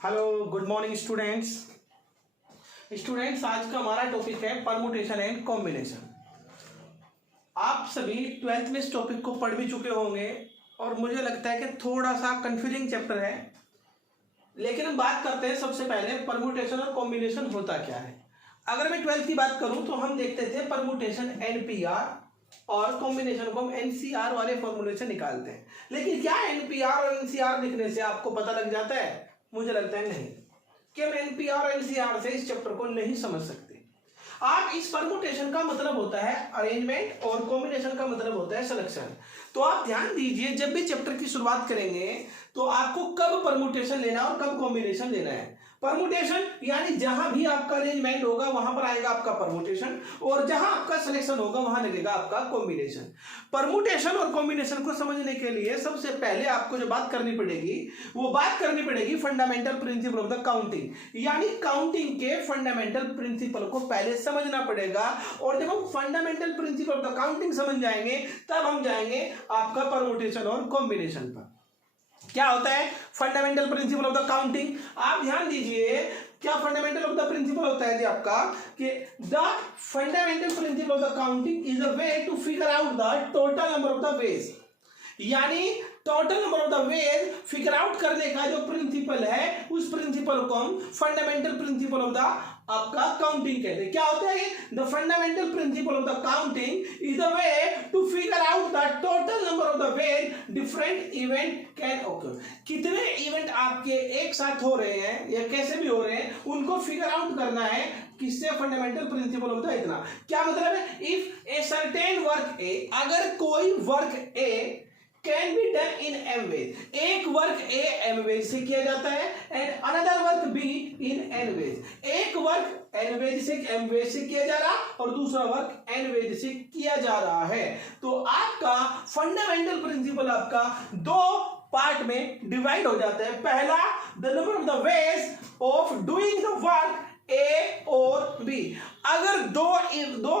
Hello good morning students. आज का हमारा टॉपिक है परमुटेशन एंड कॉम्बिनेशन। आप सभी ट्वेल्थ में इस टॉपिक को पढ़ भी चुके होंगे और मुझे लगता है कि थोड़ा सा कंफ्यूजिंग चैप्टर है, लेकिन हम बात करते हैं सबसे पहले परमुटेशन और कॉम्बिनेशन होता क्या है। अगर मैं ट्वेल्थ की बात करूं तो हम देखते थे परमुटेशन एनपीआर और कॉम्बिनेशन को हम एनसीआर वाले फॉर्मूले से निकालते हैं, लेकिन क्या एनपीआर और एनसीआर लिखने से आपको पता लग जाता है? मुझे लगता है नहीं, कि हम एनपीआर और एनसीआर से इस चैप्टर को नहीं समझ सकते। आप इस परमुटेशन का मतलब होता है अरेंजमेंट और कॉम्बिनेशन का मतलब होता है सिलेक्शन। तो आप ध्यान दीजिए, जब भी चैप्टर की शुरुआत करेंगे तो आपको कब परमुटेशन लेना और कब कॉम्बिनेशन लेना है। परमुटेशन यानी जहां भी आपका अरेंजमेंट होगा वहां पर आएगा आपका परमुटेशन, और जहां आपका सिलेक्शन होगा वहां लगेगा आपका कॉम्बिनेशन। परमुटेशन और कॉम्बिनेशन को समझने के लिए सबसे पहले आपको जो बात करनी पड़ेगी वो बात करनी पड़ेगी fundamental principle of the counting, यानी काउंटिंग के फंडामेंटल प्रिंसिपल को पहले समझना पड़ेगा। और जब हम fundamental principle of the counting समझ जाएंगे तब हम जाएंगे आपका परमुटेशन और कॉम्बिनेशन पर। क्या होता है fundamental principle of the counting? आप ध्यान दीजिए, क्या फंडामेंटल ऑफ द प्रिंसिपल होता है आपका कि the fundamental principle of the counting is a way to figure out the total number of the ways, यानी total number of the ways figure out करने का जो प्रिंसिपल है उस प्रिंसिपल को हम फंडामेंटल प्रिंसिपल ऑफ द आपका counting कहते हैं। क्या होता है? The fundamental principle of the counting is the way to figure out the total number of the ways different event can occur. कितने इवेंट आपके एक साथ हो रहे हैं या कैसे भी हो रहे हैं उनको फिगर आउट करना है। किससे? फंडामेंटल प्रिंसिपल ऑफ द इतना। क्या मतलब है? If a certain work A, अगर कोई work A can be done in M ways, एक वर्क ए एम वेज से किया जाता है and another work B in N ways, एक वर्क एन वेज से एम वेज से किया जा रहा और दूसरा वर्क एन वेज से किया जा रहा है। तो आपका फंडामेंटल प्रिंसिपल आपका दो पार्ट में डिवाइड हो जाता है। पहला, the number of the ways of doing the work A और बी। अगर दो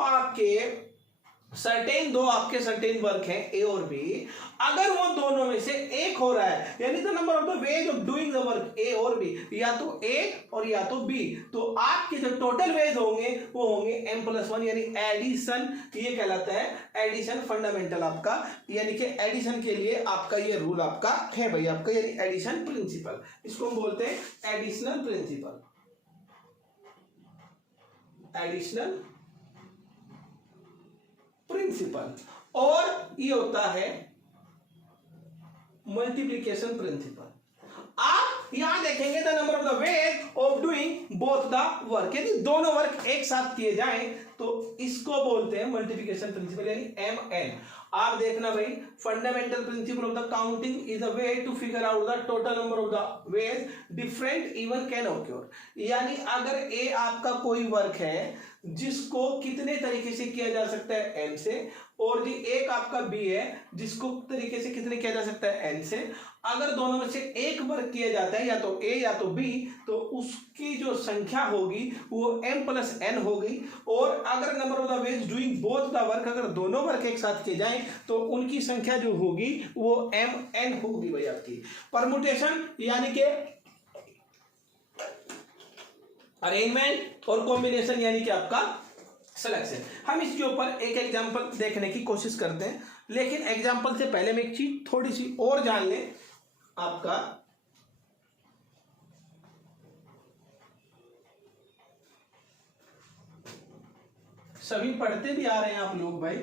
आपके सर्टेन वर्क है ए और बी, अगर वो दोनों में से एक हो रहा है, यानी the number of the ways of doing the work A और बी, या तो ए और या तो बी, तो आपके जो टोटल वेज होंगे वो होंगे m+1, यानी एडिशन। ये कहलाता है एडिशन फंडामेंटल आपका, यानी कि एडिशन के लिए आपका ये रूल आपका है भाई आपका, यानी एडिशन प्रिंसिपल। इसको हम बोलते हैं एडिशनल प्रिंसिपल, एडिशनल प्रिंसिपल। और ये होता है मल्टीप्लिकेशन प्रिंसिपल। आप यहां देखेंगे the number of the ways of doing both the work, यदि दोनों वर्क एक साथ किए जाएं तो इसको बोलते हैं मल्टीप्लिकेशन प्रिंसिपल, यानी MN। आप देखना भाई, fundamental principle of the counting is a way to figure out the total number of the ways different even can occur, यानी अगर ए आपका कोई वर्क है जिसको कितने तरीके से किया जा सकता है m से, और जी एक आपका b है जिसको तरीके से कितने किया जा सकता है n से। अगर दोनों में से एक वर्क किया जाता है या तो a या तो b, तो उसकी जो संख्या होगी वो m+n होगी। और अगर number of the veg doing both the work, अगर दोनों वर्क एक साथ किए जाएं तो उनकी संख्या जो होगी वो mn होगी भाई आपकी। परमुटेशन यानी कि अरेंजमेंट और कॉम्बिनेशन यानी कि आपका सिलेक्शन। हम इसके ऊपर एक एग्जांपल देखने की कोशिश करते हैं, लेकिन एग्जांपल से पहले में एक चीज थोड़ी सी और जान लें। आपका सभी पढ़ते भी आ रहे हैं आप लोग भाई,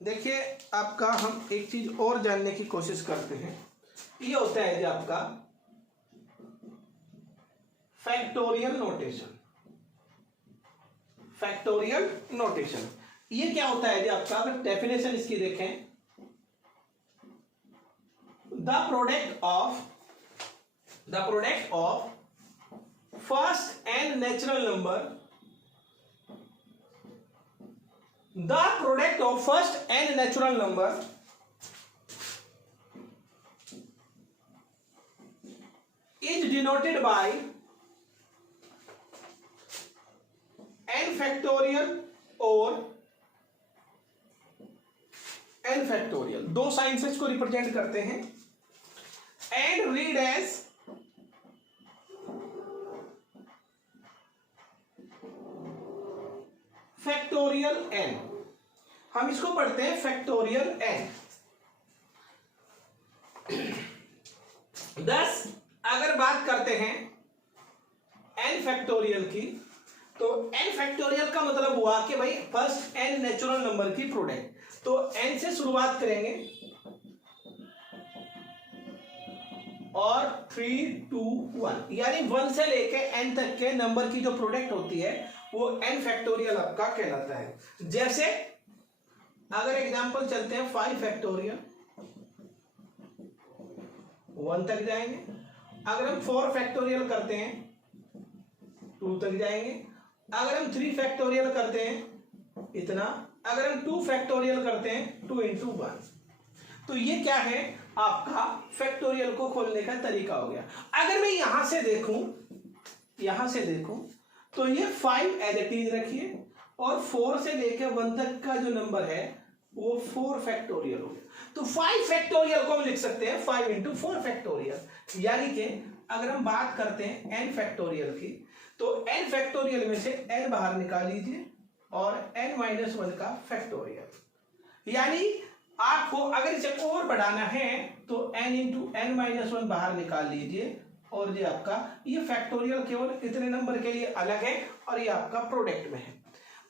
देखिए आपका हम एक चीज और जानने की कोशिश करते हैं। ये होता है जो आपका फैक्टोरियल नोटेशन। फैक्टोरियल नोटेशन ये क्या होता है जी आपका? अगर डेफिनेशन इसकी देखें, the product of first N natural number, the product of first N natural number is denoted by n factorial और n फैक्टोरियल, दो साइंसेस को रिप्रेजेंट करते हैं। And read as factorial n, हम इसको पढ़ते हैं फैक्टोरियल n। 10 अगर बात करते हैं n फैक्टोरियल की, तो n फैक्टोरियल का मतलब हुआ कि भाई फर्स्ट n नेचुरल नंबर की प्रोडक्ट, तो n से शुरुआत करेंगे और 3 2 1, यानी 1 से लेके n तक के नंबर की जो प्रोडक्ट होती है वो n फैक्टोरियल आपका कहलाता है। जैसे अगर एग्जांपल चलते हैं 5 फैक्टोरियल 1 तक जाएंगे, अगर हम 4 फैक्टोरियल करते हैं 2 तक जाएंगे, अगर हम 3 फैक्टोरियल करते हैं इतना, अगर हम 2 फैक्टोरियल करते हैं 2 into 1। तो ये क्या है, आपका फैक्टोरियल को खोलने का तरीका हो गया। अगर मैं यहां से देखूं तो ये 5 एज इट इज रखिए, और 4 से लेकर 1 तक का जो नंबर है वो 4 फैक्टोरियल हो गया। तो 5 फैक्टोरियल को हम लिख सकते हैं 5 into 4 फैक्टोरियल। यानी कि अगर हम बात करते हैं n फैक्टोरियल की, तो n फैक्टोरियल में से n बाहर निकाल लीजिए और n-1 का फैक्टोरियल। यानी आपको अगर इसे और बढ़ाना है तो n into n-1 बाहर निकाल लीजिए, और ये आपका ये फैक्टोरियल केवल इतने नंबर के लिए अलग है और ये आपका प्रोडक्ट में है।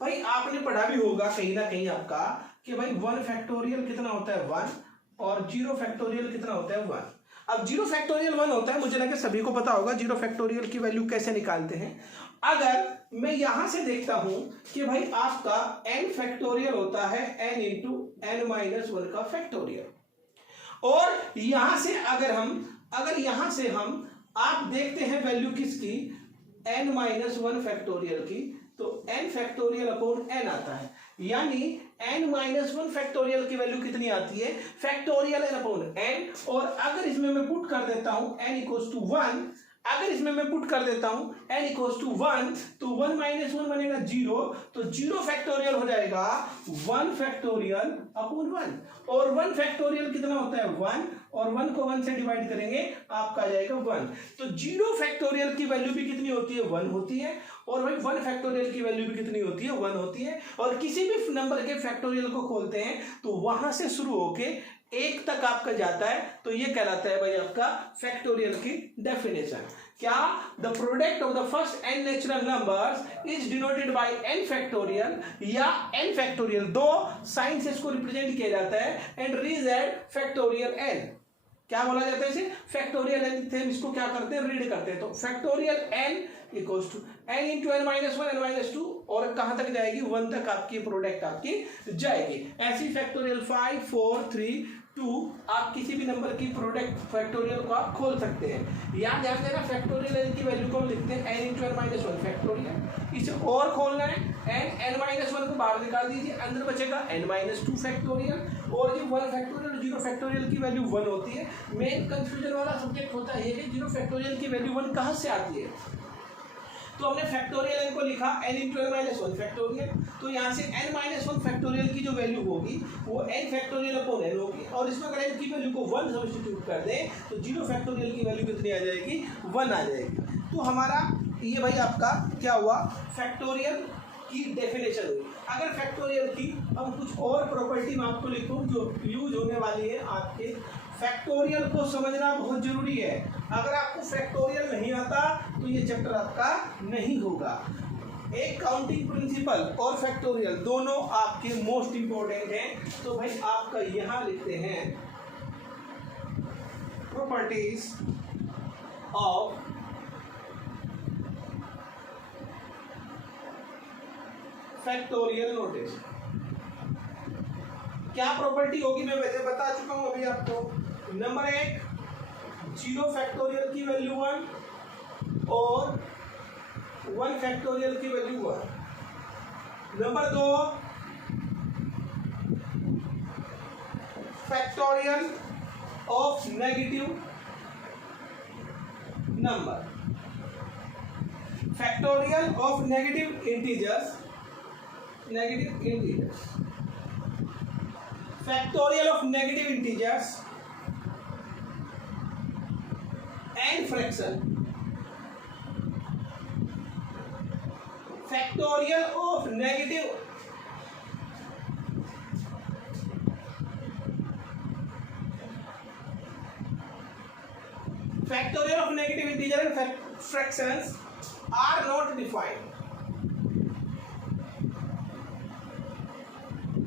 भाई आपने पढ़ा भी होगा कहीं ना कहीं आपका कि भाई 1 फैक्टोरियल कितना होता है 1, और 0 फैक्टोरियल कितना होता है 1। अब 0 फैक्टोरियल 1 होता है, मुझे लगे सभी को पता होगा 0 फैक्टोरियल की वैल्यू कैसे निकालते हैं। अगर मैं यहां से देखता हूं कि भाई आपका n फैक्टोरियल होता है n into n-1 का फैक्टोरियल, और यहां से हम आप देखते हैं वैल्यू किसकी, n-1 फैक्टोरियल की, तो n फैक्टोरियल अपॉन n आता है। यानी n-1 फैक्टोरियल की वैल्यू कितनी आती है, फैक्टोरियल अपॉन n। और अगर इसमें मैं पुट कर देता हूं n इक्वल्स टू 1, अगर इसमें मैं पुट कर देता हूं n इक्वल्स टू 1, तो 1-1 बनेगा 0, तो 0 फैक्टोरियल हो जाएगा 1 फैक्टोरियल अपॉन 1। और 1 फैक्टोरियल कितना होता है 1, और 1 को 1 से डिवाइड करेंगे आपका आ जाएगा 1। तो 0 फैक्टोरियल की वैल्यू भी कितनी होती है 1 होती है, और भाई 1 फैक्टोरियल की वैल्यू भी कितनी होती है 1 होती है। और किसी भी नंबर के फैक्टोरियल को खोलते हैं तो वहां से शुरू होके 1 तक आपका जाता है, तो ये कहलाता है भाई आपका फैक्टोरियल की डेफिनेशन। क्या, the product of the first n natural numbers is denoted by n factorial या n फैक्टोरियल, दो साइन से इसको रिप्रेजेंट किया जाता है, एंड रीज एट फैक्टोरियल n। क्या बोला जाता है इसे, फैक्टोरियल n थे, हम इसको क्या करते हैं रीड करते हैं। तो factorial n equals to n into n-1 n-2, और कहां तक जाएगी 1 तक आपकी प्रोडक्ट आपकी जाएगी। ऐसी फैक्टोरियल 5 4 3 2 आप किसी भी नंबर की प्रोडक्ट फैक्टोरियल को आप खोल सकते हैं। यहाँ ध्यान देना फैक्टोरियल n की वैल्यू को हम लिखते हैं n into n-1 फैक्टोरियल। इसे और खोलना है, n-1 को बाहर निकाल दीजिए, अंदर बचेगा n-2 फैक्टोरियल, और ये 1 फैक्टोरियल 0 फैक्टोरियल की वैल्यू 1 होती है। मेन कंफ्यूजन वाला सब्जेक्ट होता है कि 0 फैक्टोरियल की वैल्यू 1 कहां से आती है। तो हमने फैक्टोरियल n को लिखा n into n-1 फैक्टोरियल, तो यहाँ से n-1 फैक्टोरियल की जो वैल्यू होगी वो n फैक्टोरियल अपॉन n होगी, और इसमें अगर n की वैल्यू को 1 सब्स्टिट्यूट कर दें तो 0 फैक्टोरियल की वैल्यू कितनी आ जाएगी 1 आ जाएगी। तो हमारा ये भाई आपका क्या हुआ, फैक्टोरियल की डेफिनेशन हुई। अगर फैक्टोरियल की हम कुछ और प्रॉपर्टी मैं आपको लिखूं जो यूज होने वाली है आपके, फैक्टोरियल को समझना बहुत जरूरी है। अगर आपको फैक्टोरियल नहीं आता तो ये चैप्टर आपका नहीं होगा। एक काउंटिंग प्रिंसिपल और फैक्टोरियल दोनों आपके मोस्ट इंपॉर्टेंट हैं। तो भाई आपका यहां लिखते हैं प्रॉपर्टीज ऑफ फैक्टोरियल नोटेशन। क्या प्रॉपर्टी होगी मैं वैसे बता चुका हूं अभी आपको। नंबर 1, 0 फैक्टोरियल की वैल्यू 1 और 1 फैक्टोरियल की value 1। Number 2, factorial of negative number, factorial of negative integers, factorial of negative integers and fraction, factorial of negative factorial of negative integer and fractions are not defined.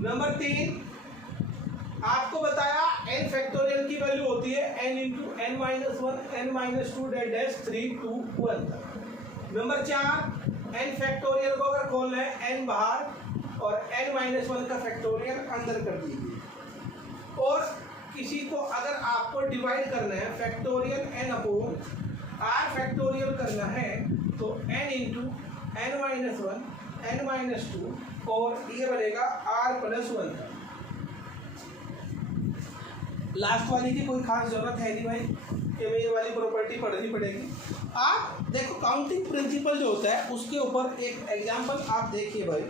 Number 3, आपको बताया n factorial की value होती है n into n minus 1 n minus 2 dash 3 2 1 तक। Number 4, n factorial को अगर खोलना है n बाहर और n माइनस 1 का फैक्टोरियल अंदर कर दीजिए। और किसी को अगर आपको डिवाइड करना है factorial n upon r factorial करना है तो n into n minus 1 n minus 2 और ये बनेगा r प्लस 1 तक। लास्ट वाली की कोई खास जरूरत है नहीं भाई कि मैं ये वाली प्रॉपर्टी पढ़नी पड़ेगी। आप देखो काउंटिंग प्रिंसिपल जो होता है उसके ऊपर एक एग्जांपल आप देखिए भाई,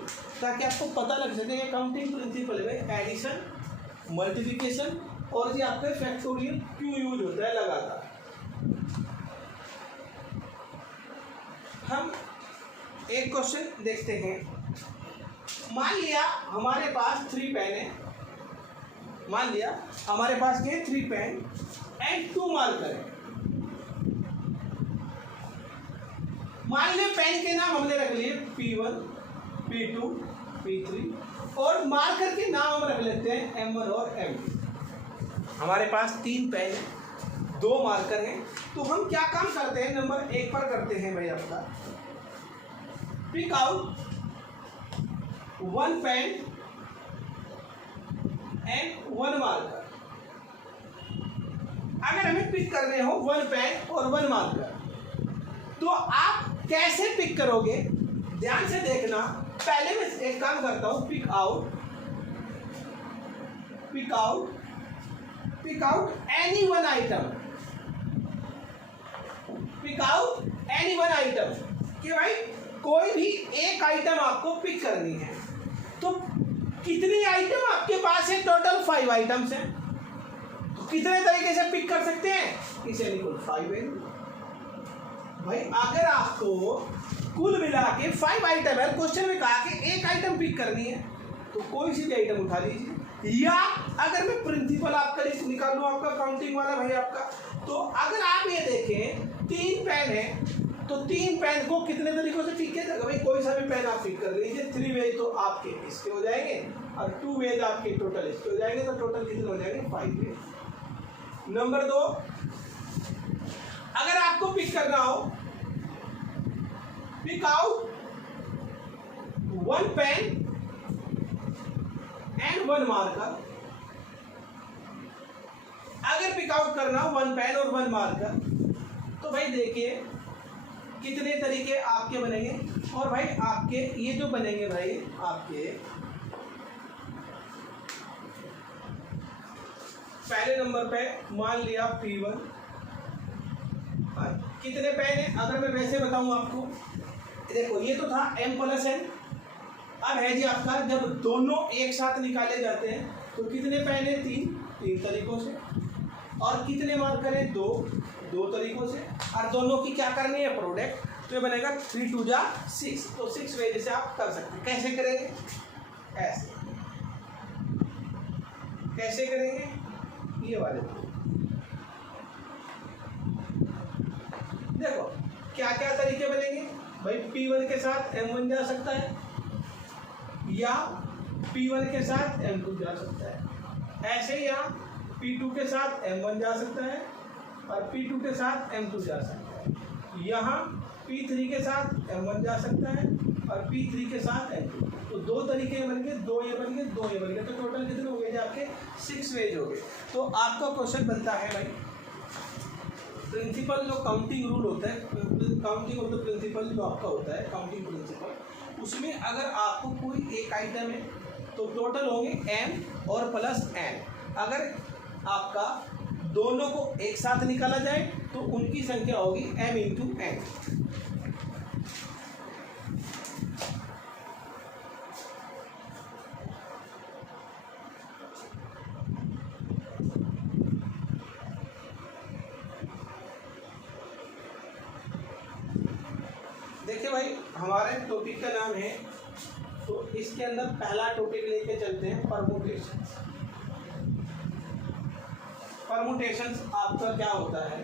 ताकि आपको पता लग सके कि काउंटिंग प्रिंसिपल में एडिशन, मल्टीप्लिकेशन और ये आपके फैक्टोरियल क्यों यूज होता है लगातार। हम एक क्वेश्चन देखते हैं। मान लिया हमारे पास 3 पेन है, मान लिया हमारे पास के 3 पेन एंड 2 मार्कर है। मान लिया पेन के नाम हमने रख लिए P1, P2, P3 और मार्कर के नाम हम रख लेते हैं M1 और M2। हमारे पास 3 पेन है, 2 मार्कर हैं, तो हम क्या काम करते हैं, नंबर 1 पर करते हैं भाई आपका pick out 1 pen and 1 marker. अगर हमें पिक करने हो 1 पेन और 1 मार्कर तो आप कैसे पिक करोगे, ध्यान से देखना। पहले मैं एक काम करता हूं, pick out any one item, pick out any one item कि भाई कोई भी एक आइटम आपको पिक करनी है। तो कितनी आइटम आपके पास है, टोटल 5 आइटम्स हैं। तो कितने तरीके से पिक कर सकते हैं, इसे लिखो 5n। भाई अगर आपको कुल मिला के 5 आइटम है, क्वेश्चन में कहा कि एक आइटम पिक करनी है तो कोई सी भी आइटम उठा लीजिए। या अगर मैं प्रिंसिपल आपका निकालूं आपका काउंटिंग वाला भाई आपका, तो अगर आप ये देखें 3 पेन है तो 3 पेन को कितने तरीकों से पिक किया जाएगा, भाई कोई सा भी पेन आप पिक कर लीजिए। 3 वेज तो आपके इसके हो जाएंगे और 2 वेज आपके टोटल इसके हो जाएंगे, तो टोटल कितने हो जाएंगे 5 वेज। नंबर 2, अगर आपको पिक करना हो, pick out 1 pen and 1 marker. अगर पिक आउट करना हो 1 पेन और 1 मार्कर तो भाई देखिए कितने तरीके आपके बनेंगे। और भाई आपके ये जो बनेंगे भाई आपके पहले नंबर पे मान लिया P1, कितने पेन है, अगर मैं वैसे बताऊं आपको, देखो ये तो था m प्लस n। अब है जी आपका जब दोनों एक साथ निकाले जाते हैं तो कितने पेन है, 3 तरीकों से। और कितने मार्कर है, 2 तरीकों से। और दोनों की क्या करनी है, प्रोडक्ट, तो ये बनेगा 3 2 जा 6। तो 6 वे से आप कर सकते हैं। कैसे करेंगे, ऐसे कैसे करेंगे, ये वाले देखो क्या क्या तरीके बनेंगे भाई। P1 के साथ M1 जा सकता है या P1 के साथ M2 जा सकता है। ऐसे ही यहाँ P2 के साथ M1 जा सकता है और P2 के साथ M2 जा सकता है। यहाँ P3 के साथ M1 जा सकता है और P3 के साथ M2। तो 2 तरीके बन गए, 2 ये बन गए, 2 ये बन गए, तो टोटल कितने हो गए आपके 6 वेज हो गए। तो आपका क्वेश्चन बनता है भाई प्रिंसिपल जो काउंटिंग रूल होता है, काउंटिंग ऑफ द प्रिंसिपल जो आपका होता है काउंटिंग प्रिंसिपल, उसमें अगर आपको कोई एक आइटम है तो टोटल होंगे m और प्लस n। अगर आपका दोनों को एक साथ निकाला जाए तो उनकी संख्या होगी m इंटू n। देखिए भाई हमारे टॉपिक का नाम है, तो इसके अंदर पहला टॉपिक लेके चलते हैं परमुटेशंस। परमुटेशंस आपका क्या होता है,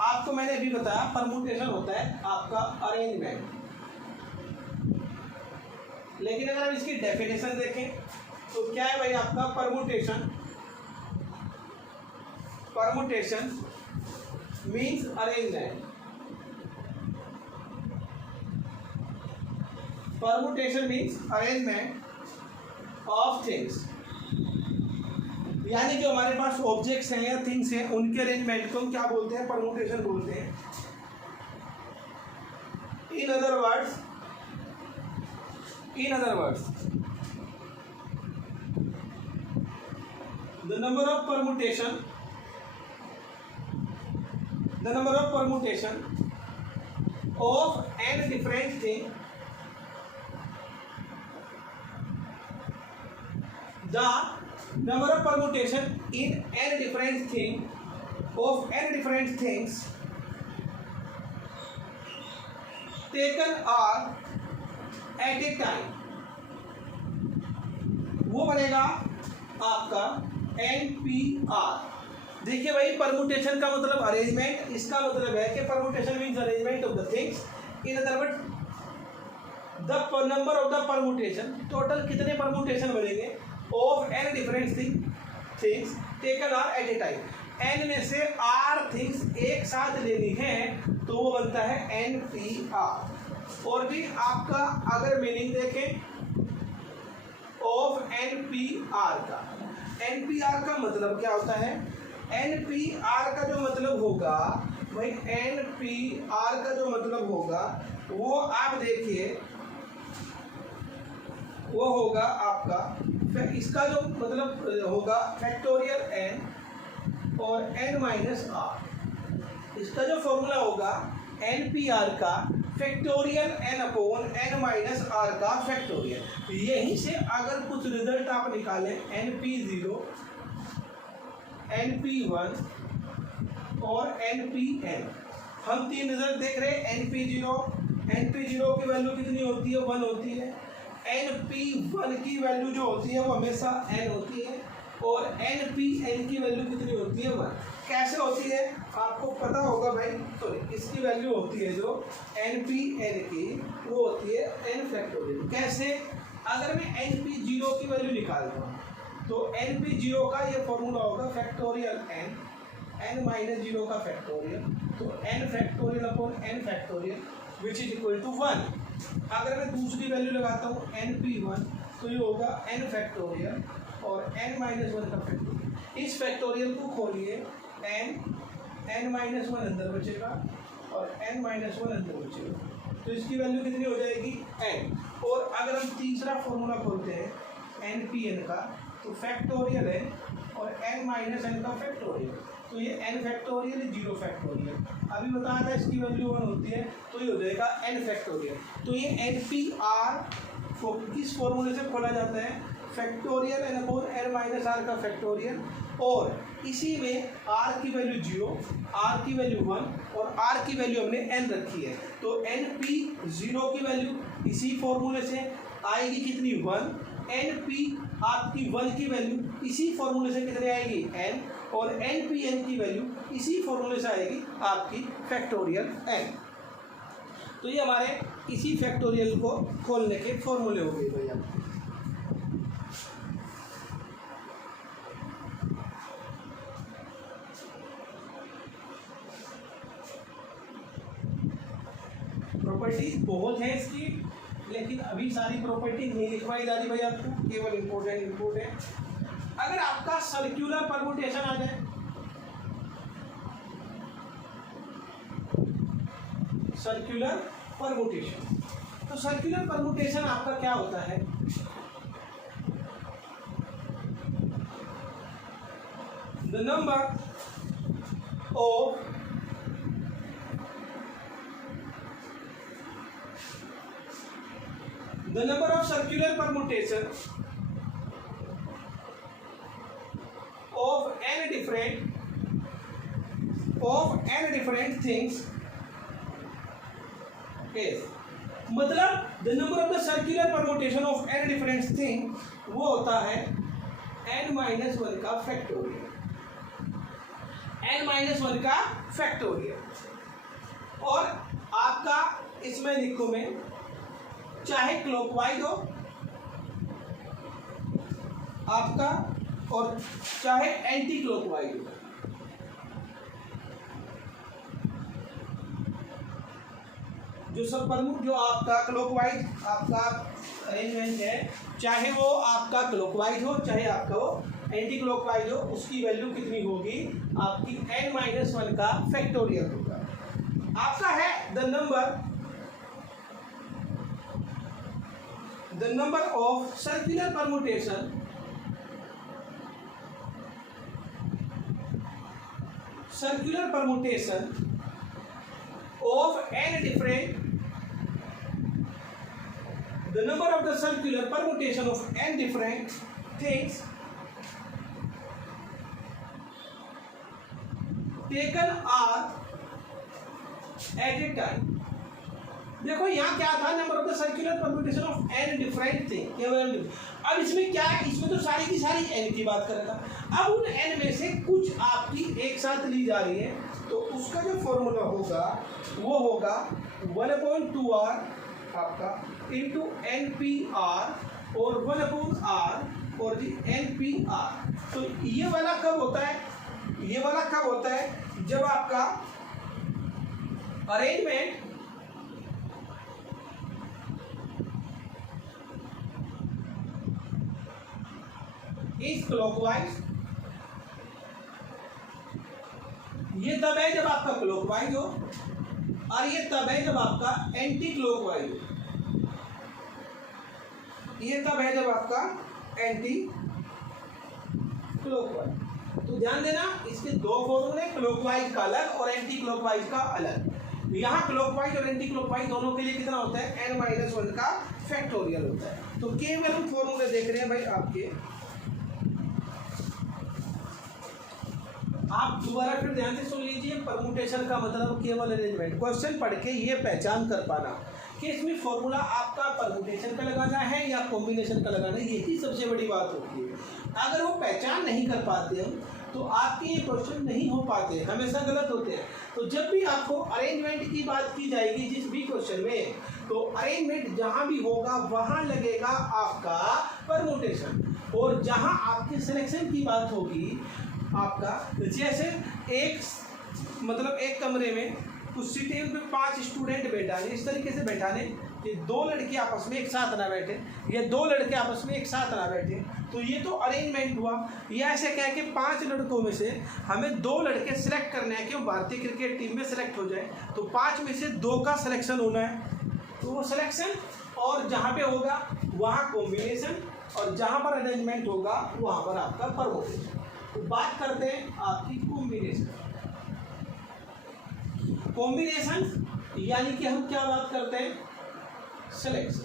आपका आपको मैंने अभी बताया परमुटेशन होता है आपका अरेंजमेंट। लेकिन अगर हम इसकी डेफिनेशन देखें तो क्या है भाई आपका permutation means arrangement. Permutation means arrangement of things, यानी जो हमारे पास ऑब्जेक्ट्स हैं या थिंग्स हैं उनके अरेंजमेंट को हम क्या बोलते हैं, परमुटेशन बोलते हैं। In other words the number of permutation of n different thing, the number of permutation in n different thing of n different things taken are at a time, वो बनेगा आपका NPR। देखिए भाई परमुटेशन का मतलब arrangement, इसका मतलब है कि permutation means arrangement of the things. In other word the number of the permutation, total कितने परमुटेशन बनेंगे of n different things taken R at a time, n में से r थिंग्स एक साथ लेनी है तो वो बनता है NPR। और भी आपका अगर मीनिंग देखें ऑफ NPR का, NPR का मतलब क्या होता है, NPR का जो मतलब होगा भाई, NPR का जो मतलब होगा वो आप देखिए वो होगा आपका, इसका जो मतलब होगा फैक्टोरियल n और n माइनस r। इसका जो फॉर्मूला होगा NPR का factorial n upon n minus r का फैक्टोरियल। यहीं से अगर कुछ रिजल्ट आप निकालें NP0, NP1 और NPn, हम तीन रिजल्ट देख रहे हैं। NP0 की वैल्यू कितनी होती है, 1 होती है। NP1 की वैल्यू जो होती है वो हमेशा n होती है और NPn की वैल्यू कितनी होती है, 1। कैसे होती है आपको पता होगा भाई, तो इसकी वैल्यू होती है जो NPn की वो होती है n फैक्टोरियल। कैसे, अगर मैं NP0 की वैल्यू निकालता हूँ तो NP0 का ये फॉर्मूला होगा फैक्टोरियल n माइनस 0 का फैक्टोरियल, तो n factorial upon n factorial which is equal to 1। अगर मैं दूसरी वैल्यू लगाता हूँ NP1 तो ये होगा n फैक्टोरियल और n माइनस 1 का फैक्टोरियल। इस फैक्टोरियल को खोलिए, n माइनस 1 अंदर बचेगा और n माइनस 1 अंदर बचेगा, तो इसकी वैल्यू कितनी हो जाएगी, n। और अगर हम तीसरा फॉर्मूला खोलते हैं NPn का तो फैक्टोरियल n और n माइनस n का फैक्टोरियल, तो ये n फैक्टोरियल 0 फैक्टोरियल। अभी बताया था इसकी वैल्यू 1 होती है तो ये हो जाएगा n फैक्टोरियल। तो ये NPR किस फॉर्मूले से खोला जाता है, factorial n upon n minus r का फैक्टोरियल, और इसी में r की वैल्यू 0, r की वैल्यू 1 और r की वैल्यू हमने n रखी है। तो NP0 की वैल्यू इसी फॉर्मूले से आएगी कितनी, 1। NP आपकी 1 की वैल्यू इसी फॉर्मूले से कितने आएगी, n, और NPn की वैल्यू इसी फॉर्मूले से आएगी आपकी फैक्टोरियल n। तो ये हमारे इसी फैक्टोरियल को खोलने के फॉर्मूले हो गए भैया। प्रॉपर्टी बहुत है इसकी, लेकिन अभी सारी प्रॉपर्टी नहीं लिखवाई जा रही भाई आपको, केवल इम्पोर्टेंट है। अगर आपका सर्कुलर परमुटेशन आ जाए, सर्कुलर परमुटेशन, तो सर्कुलर परमुटेशन आपका क्या होता है, the number of the number of circular permutation of n different things is, मतलब the number of the circular permutation of n different thing वो होता है n माइनस 1 का फैक्टोरियल, n माइनस 1 का फैक्टोरियल। और आपका इसमें लिखो मैं, चाहे क्लॉकवाइज हो आपका और चाहे एंटी क्लॉकवाइज हो, जो सब प्रमुख जो आपका क्लॉकवाइज आपका अरेंजमेंट है, चाहे वो आपका क्लॉकवाइज हो चाहे आपका वो एंटी क्लॉकवाइज हो, उसकी वैल्यू कितनी होगी आपकी n-1 का फैक्टोरियल होगा। आपका है the number of circular permutation of n different, the number of the circular permutation of n different things taken are at a time। देखो यहाँ क्या था, number of the circular permutation of N different thing, केवल अब इसमें क्या है, इसमें तो सारी की सारी एन की बात कर रहा था। अब उन एन में से कुछ आपकी एक साथ ली जा रही है, तो उसका जो फॉर्मूला होगा वो होगा 1/2r आपका इंटू NPR और 1/r और जी NPR। तो ये वाला कब होता है, ये वाला कब होता है जब आपका अरेंजमेंट इज क्लॉकवाइज, ये तब है जब आपका क्लॉकवाइज हो और ये तब है जब आपका एंटी क्लॉकवाइज हो, ये तब है जब आपका एंटी क्लॉकवाइज। तो ध्यान देना इसके दो फॉर्मूले, क्लॉकवाइज का अलग और एंटी क्लॉकवाइज का अलग। यहाँ क्लॉकवाइज और एंटी क्लॉकवाइज दोनों के लिए कितना होता है, n-1 का फैक्टोरियल होता है। तो केवल हम फॉर्मूले देख रहे हैं भाई आपके, आप दोबारा फिर ध्यान से सुन लीजिए। परमुटेशन का मतलब केवल अरेंजमेंट, क्वेश्चन पढ़ के ये पहचान कर पाना कि इसमें फॉर्मूला आपका परमुटेशन का लगाना है या कॉम्बिनेशन का लगाना है, यही सबसे बड़ी बात होती है। अगर वो पहचान नहीं कर पाते हैं तो आपके ये क्वेश्चन नहीं हो पाते, हमेशा गलत होते हैं। तो जब भी आपको अरेंजमेंट की बात की जाएगी जिस भी क्वेश्चन में, तो अरेंजमेंट जहाँ भी होगा वहाँ लगेगा आपका परमुटेशन, और जहाँ आपके सिलेक्शन की बात होगी आपका, जैसे एक मतलब एक कमरे में कुछ सीटिंग पे 5 स्टूडेंट बैठाने, इस तरीके से बैठाने कि 2 लड़के आपस में एक साथ ना बैठे या 2 लड़के आपस में एक साथ ना बैठे, तो ये तो अरेंजमेंट हुआ। या ऐसे कह के 5 लड़कों में से हमें 2 लड़के सिलेक्ट करने हैं कि वो भारतीय क्रिकेट टीम में सिलेक्ट हो जाए, तो 5 में से 2 का सिलेक्शन होना है, तो वो सिलेक्शन, और जहाँ पे होगा वहाँ कॉम्बिनेशन, और जहाँ पर अरेंजमेंट होगा वहाँ पर आपका परमुटेशन। तो बात करते हैं आपकी कॉम्बिनेशन। कॉम्बिनेशन यानी कि हम क्या बात करते हैं, सिलेक्शन।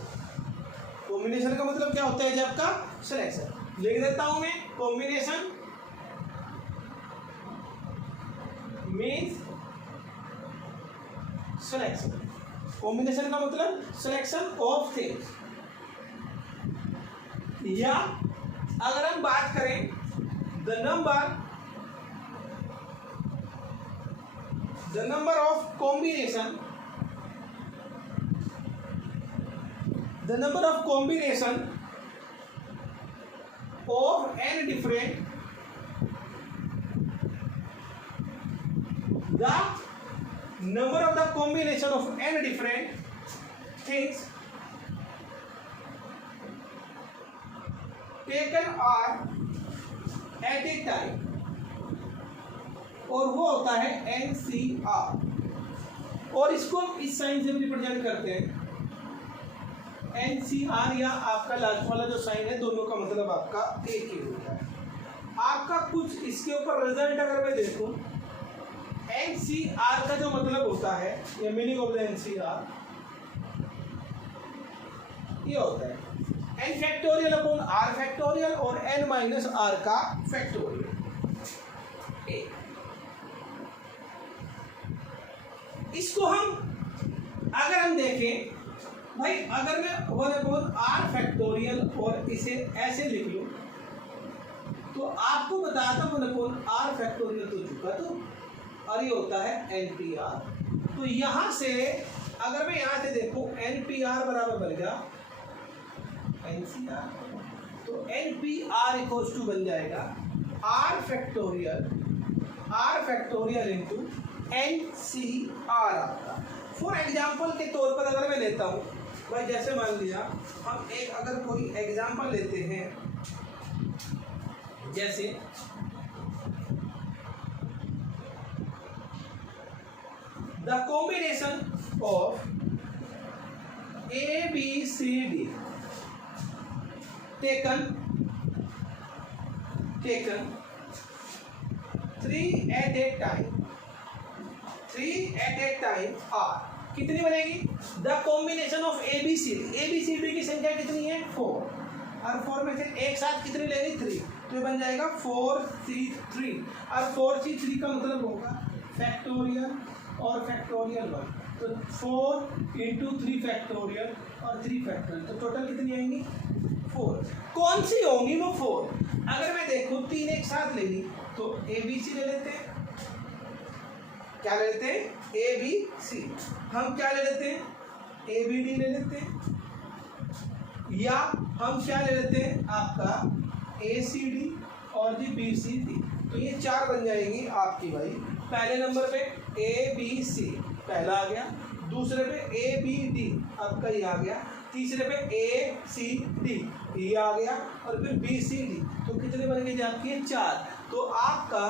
कॉम्बिनेशन का मतलब क्या होता है जब आपका सिलेक्शन। लिख देता हूं मैं, कॉम्बिनेशन मीन्स सिलेक्शन। कॉम्बिनेशन का मतलब सिलेक्शन ऑफ थिंग्स। या अगर हम बात करें the number of combination, the number of combination of n different, the number of the combination of n different things taken are at a time, और वो होता है NCR, और इसको हम इस साइन से रिप्रेजेंट करते हैं NCR, या आपका लास्ट वाला जो साइन है दोनों का मतलब आपका एक ही होता है। आपका कुछ इसके ऊपर रिजल्ट अगर मैं देखूं, NCR का जो मतलब होता है या मीनिंग ऑफ द NCR ये होता है n factorial upon r factorial और n-r का फैक्टोरियल। इसको हम अगर हम देखें भाई, अगर मैं 1/r फैक्टोरियल और इसे ऐसे लिख लूं तो आपको बताता 1/r फैक्टोरियल तो चुका, तो और ये होता है NPR। तो यहाँ से अगर मैं यहाँ से देखूँ NPR बराबर बन गया NCR, तो NPR इक्वल्स टू बन जाएगा R फैक्टोरियल इंटू NCR आपका। फॉर एग्जाम्पल के तौर पर अगर मैं लेता हूँ भाई, जैसे मान लिया हम एक अगर कोई एग्जाम्पल लेते हैं, जैसे the combination of ABCD taken 3 at a time are कितनी बनेगी? द कॉम्बिनेशन ऑफ ABCD की संख्या कितनी है? 4, और 4 में से एक साथ कितनी लेनी? 3, तो ये बन जाएगा 4C3, और 4C3 का मतलब होगा फैक्टोरियल और फैक्टोरियल 1, तो 4 इंटू 3 फैक्टोरियल और 3 फैक्टोरियल, तो टोटल कितनी आएंगी? 4। कौन सी होंगी वो 4? अगर मैं देखूँ 3 एक साथ लेनी, तो ABC ले लेते हैं। क्या ले लेते हैं? ABC। हम क्या ले लेते हैं? ABD ले लेते हैं, या हम क्या ले लेते हैं? आपका ACD और जी BCD। तो ये 4 बन जाएंगी आपकी भाई। पहले नंबर पे ABC पहला आ गया, दूसरे पे ABD आपका ये आ गया, तीसरे पे ACD ये आ गया, और फिर BCD। तो कितने बन गए आपके? 4। तो आपका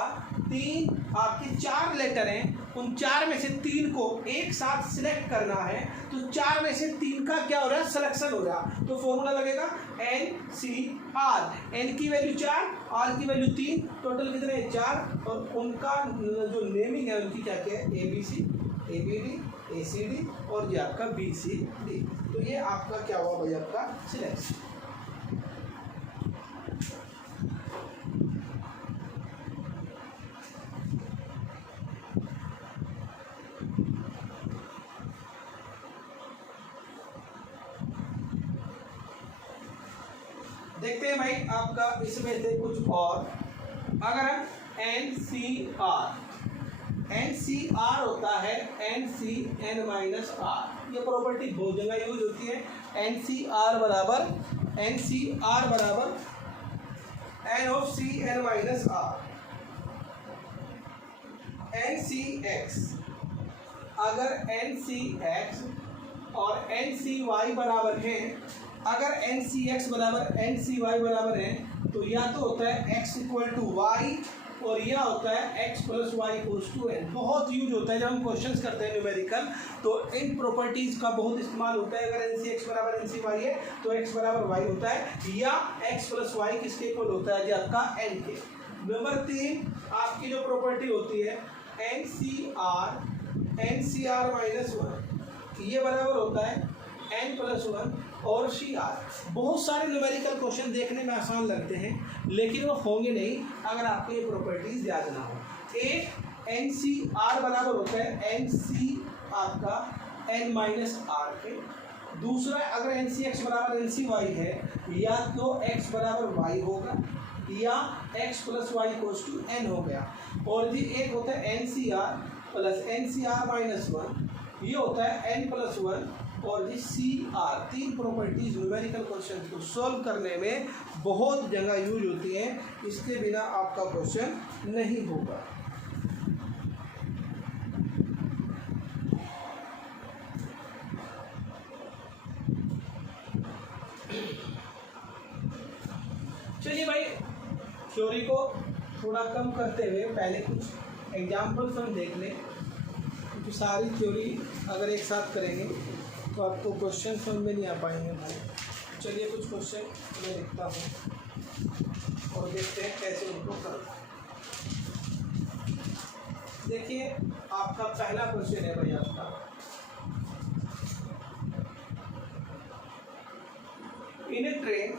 3 आपके 4 लेटर हैं, उन 4 में से 3 को एक साथ सिलेक्ट करना है, तो 4 में से 3 का क्या हो रहा है? सिलेक्शन हो रहा है। तो फॉर्मूला लगेगा NCR, N की वैल्यू 4, R की वैल्यू 3, टोटल कितने? 4, और उनका जो नेमिंग है उनकी क्या क्या है? ABC, ABD, ACD और ये आपका BCD। तो ये आपका क्या हुआ भाई? आपका सिलेक्शन। देखते हैं भाई आपका इसमें से कुछ और। अगर हम NCR होता है NCN-R, ये प्रॉपर्टी बहुत जगह यूज होती है। NCR बराबर N ऑफ CN-R। NCX, अगर NCX और NCY बराबर हैं, अगर NCX बराबर NCY बराबर है, तो या तो होता है x इक्वल टू वाई, और यह होता है x plus Y equals to n। बहुत यूज होता है जब हम क्वेश्चंस करते हैं न्यूमेरिकल, तो इन प्रॉपर्टीज का बहुत इस्तेमाल होता है। अगर NCX बराबर NCY है तो x बराबर y होता है, या x प्लस वाई किसके इक्वल होता है? जो आपका n के। नंबर 3 आपकी जो प्रॉपर्टी होती है NCR माइनस 1, ये बराबर होता है n प्लस 1 और CR। बहुत सारे न्यूमेरिकल क्वेश्चन देखने में आसान लगते हैं, लेकिन वो होंगे नहीं अगर आपको ये प्रॉपर्टीज याद ना हो। एक NCR बराबर होता है NC आपका n माइनस R के। दूसरा अगर NCX बराबर NCY है, या तो x बराबर y होगा, या x plus Y equals to n हो गया। और जी एक होता है NCR प्लस NCR माइनस 1, ये होता है n प्लस 1 और जी CR। 3 प्रॉपर्टीज न्यूमेरिकल क्वेश्चन को सॉल्व करने में बहुत जगह यूज होती हैं, इसके बिना आपका क्वेश्चन नहीं होगा। चलिए भाई, थ्योरी को थोड़ा कम करते हुए पहले कुछ एग्जाम्पल्स हम देख लें, क्योंकि सारी थ्योरी अगर एक साथ करेंगे तो आपको क्वेश्चन समझ में नहीं आ पाएंगे भाई। चलिए कुछ क्वेश्चन मैं लिखता हूँ और देखते हैं कैसे उनको करना। देखिए आपका पहला क्वेश्चन है भाई, आपका इन ए train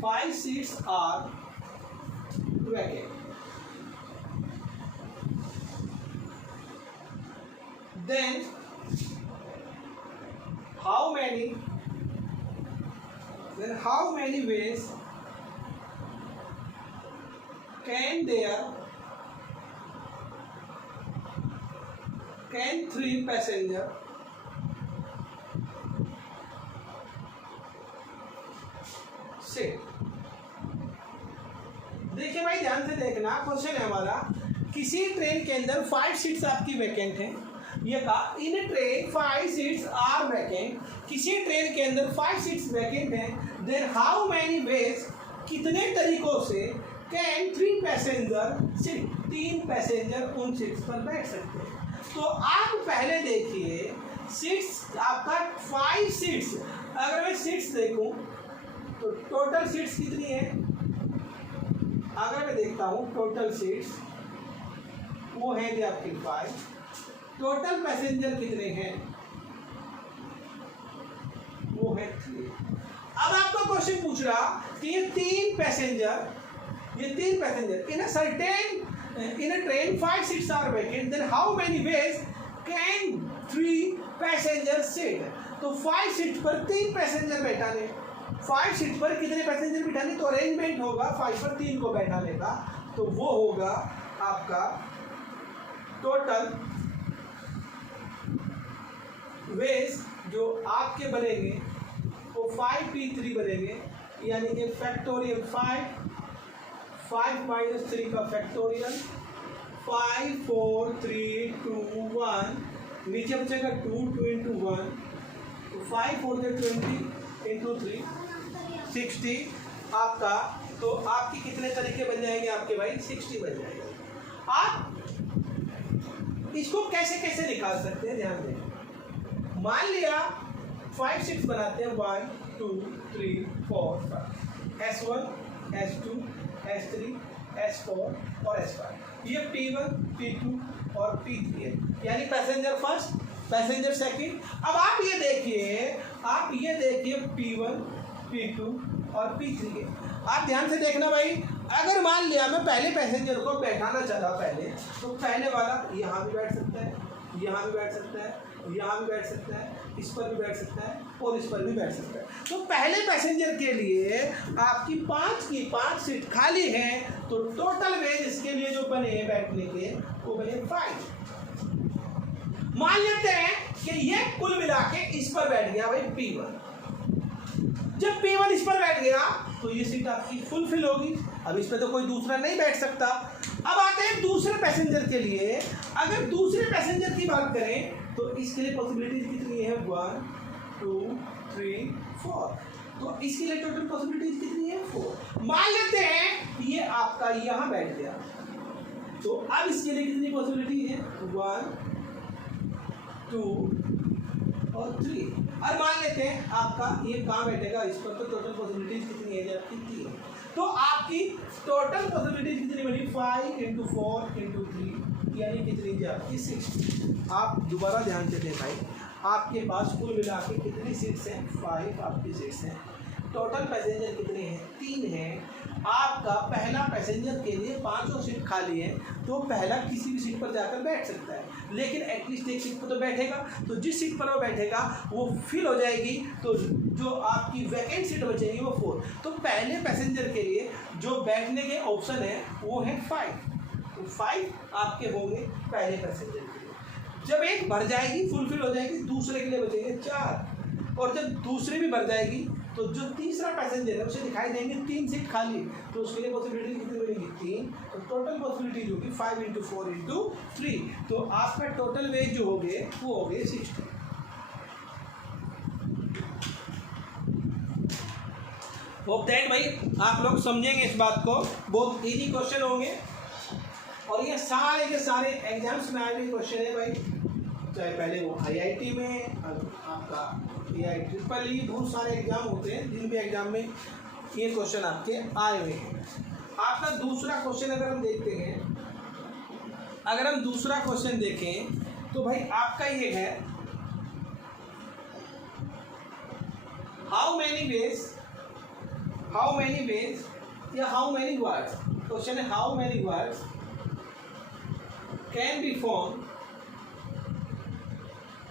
5 seats are vacant. Then how many ways can there can 3 passenger sit. देखिए भाई ध्यान से देखना, क्वेश्चन है हमारा, किसी ट्रेन के अंदर 5 सीट्स आपकी वैकेंट हैं। ये कहा इन ट्रेन 5 सीट्स आर वैकेंट, किसी ट्रेन के अंदर 5 सीट्स वैकेंट हैं, देन हाउ मैनी वेज, कितने तरीकों से कैन 3 पैसेंजर सिट, 3 पैसेंजर उन सीट्स पर बैठ सकते हैं। तो आप पहले देखिए सीट्स आपका 5 सीट्स, अगर मैं सीट्स देखूं तो टोटल सीट्स कितनी है, अगर मैं देखता हूं टोटल सीट्स वो है जी आपकी 5, टोटल पैसेंजर कितने हैं वो है 3। अब आपका क्वेश्चन पूछ रहा कि ये 3 passenger in a certain in a train 5 seats are vacant, then how many ways can 3 passengers sit? तो 5 सीट पर 3 पैसेंजर बैठाने, 5 सीट पर कितने पैसेंजर बिठाने, तो अरेंजमेंट होगा 5 पर 3 को बैठाने का, तो वो होगा आपका टोटल वेज जो आपके बनेंगे वो 5p3 बनेंगे, यानी कि फैक्टोरियल 5 माइनस 3 का फैक्टोरियल, 5 4 3 2 1, नीचे बचेगा 2 इंटू 1, तो 5 4 20 इंटू 3 60 आपका, तो आपकी कितने तरीके बन जाएंगे आपके भाई, 60 बन जाएंगे। आप इसको कैसे कैसे निकाल सकते हैं ध्यान दें। मान लिया 5 6 बनाते हैं, 1 2 3 4 5, S1 S2 S3 S4 और S5, ये P1 P2 और P3 है, यानी पैसेंजर फर्स्ट पैसेंजर सेकंड। अब आप ये देखिए P1 P2 और P3 है। आप ध्यान से देखना भाई, अगर मान लिया मैं पहले पैसेंजर को बैठाना चाहा पहले, तो पहले वाला यहाँ भी बैठ सकता है, यहाँ भी बैठ सकता है, यहाँ भी बैठ सकता है, इस पर भी बैठ सकता है और इस पर भी बैठ सकता है। तो पहले पैसेंजर के लिए आपकी 5 सीट खाली हैं, तो टोटल वेज इसके लिए जो बने हैं बैठने के वो बने 5। मान लेते हैं कि ये कुल मिला के इस पर बैठ गया भाई P1। जब P1 इस पर बैठ गया तो ये सीट आपकी फुलफिल होगी, अब इस पर तो कोई दूसरा नहीं बैठ सकता। अब आते हैं दूसरे पैसेंजर के लिए, अगर दूसरे पैसेंजर की बात करें तो इसके लिए पॉसिबिलिटीज कितनी है, 1 2 3 4, तो इसके लिए टोटल पॉसिबिलिटीज कितनी है, 4। मान लेते हैं ये आपका यहाँ बैठ गया, तो अब इसके लिए कितनी पॉसिबिलिटी है, 1 2 और 3। और मान लेते हैं आपका ये कहाँ बैठेगा इस पर, तो टोटल पॉसिबिलिटीज कितनी है आपकी 3। तो आपकी टोटल पॉसिबिलिटीज कितनी बनी, 5 इंटू 4 इंटू 3, यानी कितनी आपकी 6। आप दोबारा ध्यान से दें भाई, आपके पास कुल मिला के कितनी सीट्स हैं, 5 आपकी सीट्स हैं, टोटल पैसेंजर कितने हैं, 3 हैं। आपका पहला पैसेंजर के लिए 5 सीट खाली है, तो पहला किसी भी सीट पर जाकर बैठ सकता है, लेकिन एटलीस्ट एक सीट पर तो बैठेगा, तो जिस सीट पर वो बैठेगा वो फिल हो जाएगी, तो जो आपकी वैकेंट सीट बचेगी वो 4। तो पहले पैसेंजर के लिए जो बैठने के ऑप्शन है वो है 5, तो 5 आपके होंगे पहले पैसेंजर के लिए। जब एक भर जाएगी फुलफिल हो जाएगी, दूसरे के लिए बचेंगे 4, और जब दूसरी भी भर जाएगी तो जो तीसरा पैसेंजर है उसे दिखाई देंगे 3 सीट खाली, तो उसके लिए पॉसिबिलिटी कितनी मिलेगी, 3। तो टोटल पॉसिबिलिटी होगी 5 इंटू 4 इंटू 3, तो आपका टोटल वेज जो हो गए वो हो गए 60। होप दैट भाई आप लोग समझेंगे इस बात को, बहुत इजी क्वेश्चन होंगे, और ये सारे के सारे एग्जाम्स में आए हुए क्वेश्चन है भाई, चाहे पहले वो IIT में, आपका AIEEE, बहुत सारे एग्जाम होते हैं जिन भी एग्जाम में ये क्वेश्चन आपके आए हुए हैं। आपका दूसरा क्वेश्चन अगर हम देखते हैं, अगर हम दूसरा क्वेश्चन देखें तो भाई आपका ये है, हाउ मैनी वेज या हाउ मैनी वर्ड्स, क्वेश्चन है how many words can be form.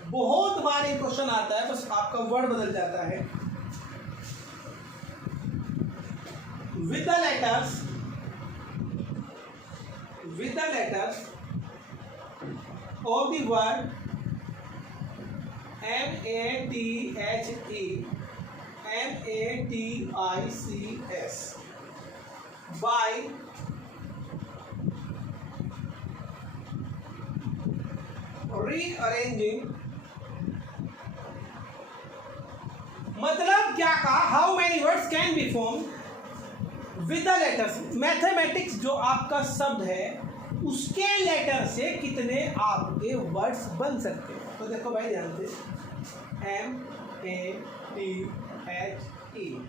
बहुत बार ये क्वेश्चन आता है, बस आपका वर्ड बदल जाता है, with the letters of the word MATHE MATICS by rearranging, मतलब क्या कहा, how many words can be form with the letters, mathematics जो आपका शब्द है उसके लेटर से कितने आपके वर्ड्स बन सकते हैं। तो देखो भाई ध्यान से, MATHE MATICS,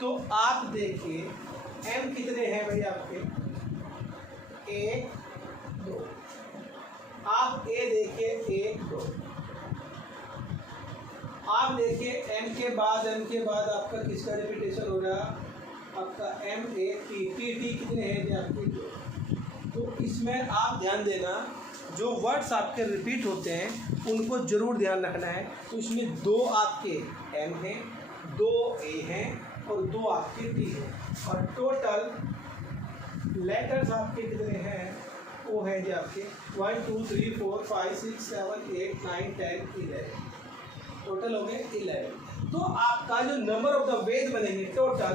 तो आप देखिए M कितने हैं भाई आपके, 1 2, आप A देखिए 1 2, आप देखिए M के बाद आपका किसका रिपीटेशन हो रहा, आपका MAT कितने हैं जी आपके 2। तो इसमें आप ध्यान देना, जो वर्ड्स आपके रिपीट होते हैं उनको जरूर ध्यान रखना है। तो इसमें 2 आपके M हैं, 2 A हैं और 2 आपके T हैं, और टोटल लेटर्स आपके कितने हैं, वो है जी आपके 1 2 3 4 5 6 7 8 9 10 11, टोटल हो गए 11। तो आपका जो नंबर ऑफ द वेज बनेंगे, टोटल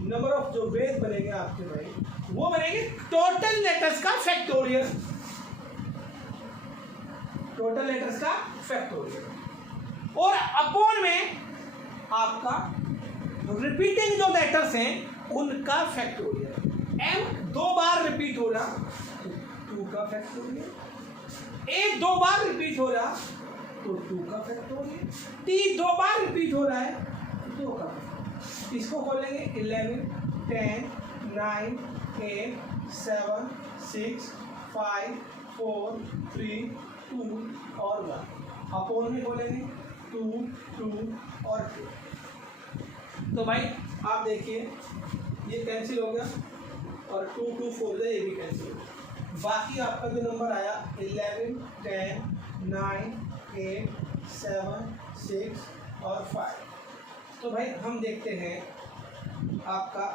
नंबर ऑफ जो वेज बनेंगे आपके भाई, वो बनेंगे टोटल लेटर्स का फैक्टोरियल, टोटल लेटर्स का फैक्टोरियल, और अपॉन में आपका रिपीटिंग जो लेटर्स हैं उनका फैक्टोरियल। M 2 बार रिपीट हो रहा तो 2 का फैक्टोरियल, A 2 बार रिपीट हो रहा तो 2 का फैक्टोरियल, T 2 बार रिपीट हो रहा है तो 2 का। इसको खोलेंगे 11 10 9 8 7 6 5 4 3 2 और 1, अपॉन में खोलेंगे 2 2 और 2। तो भाई आप देखिए ये कैंसिल हो गया और 2 2 4 ये भी कैंसिल हो गया। बाकी आपका जो नंबर आया 11 10 9 8 7 6 और 5। तो भाई हम देखते हैं आपका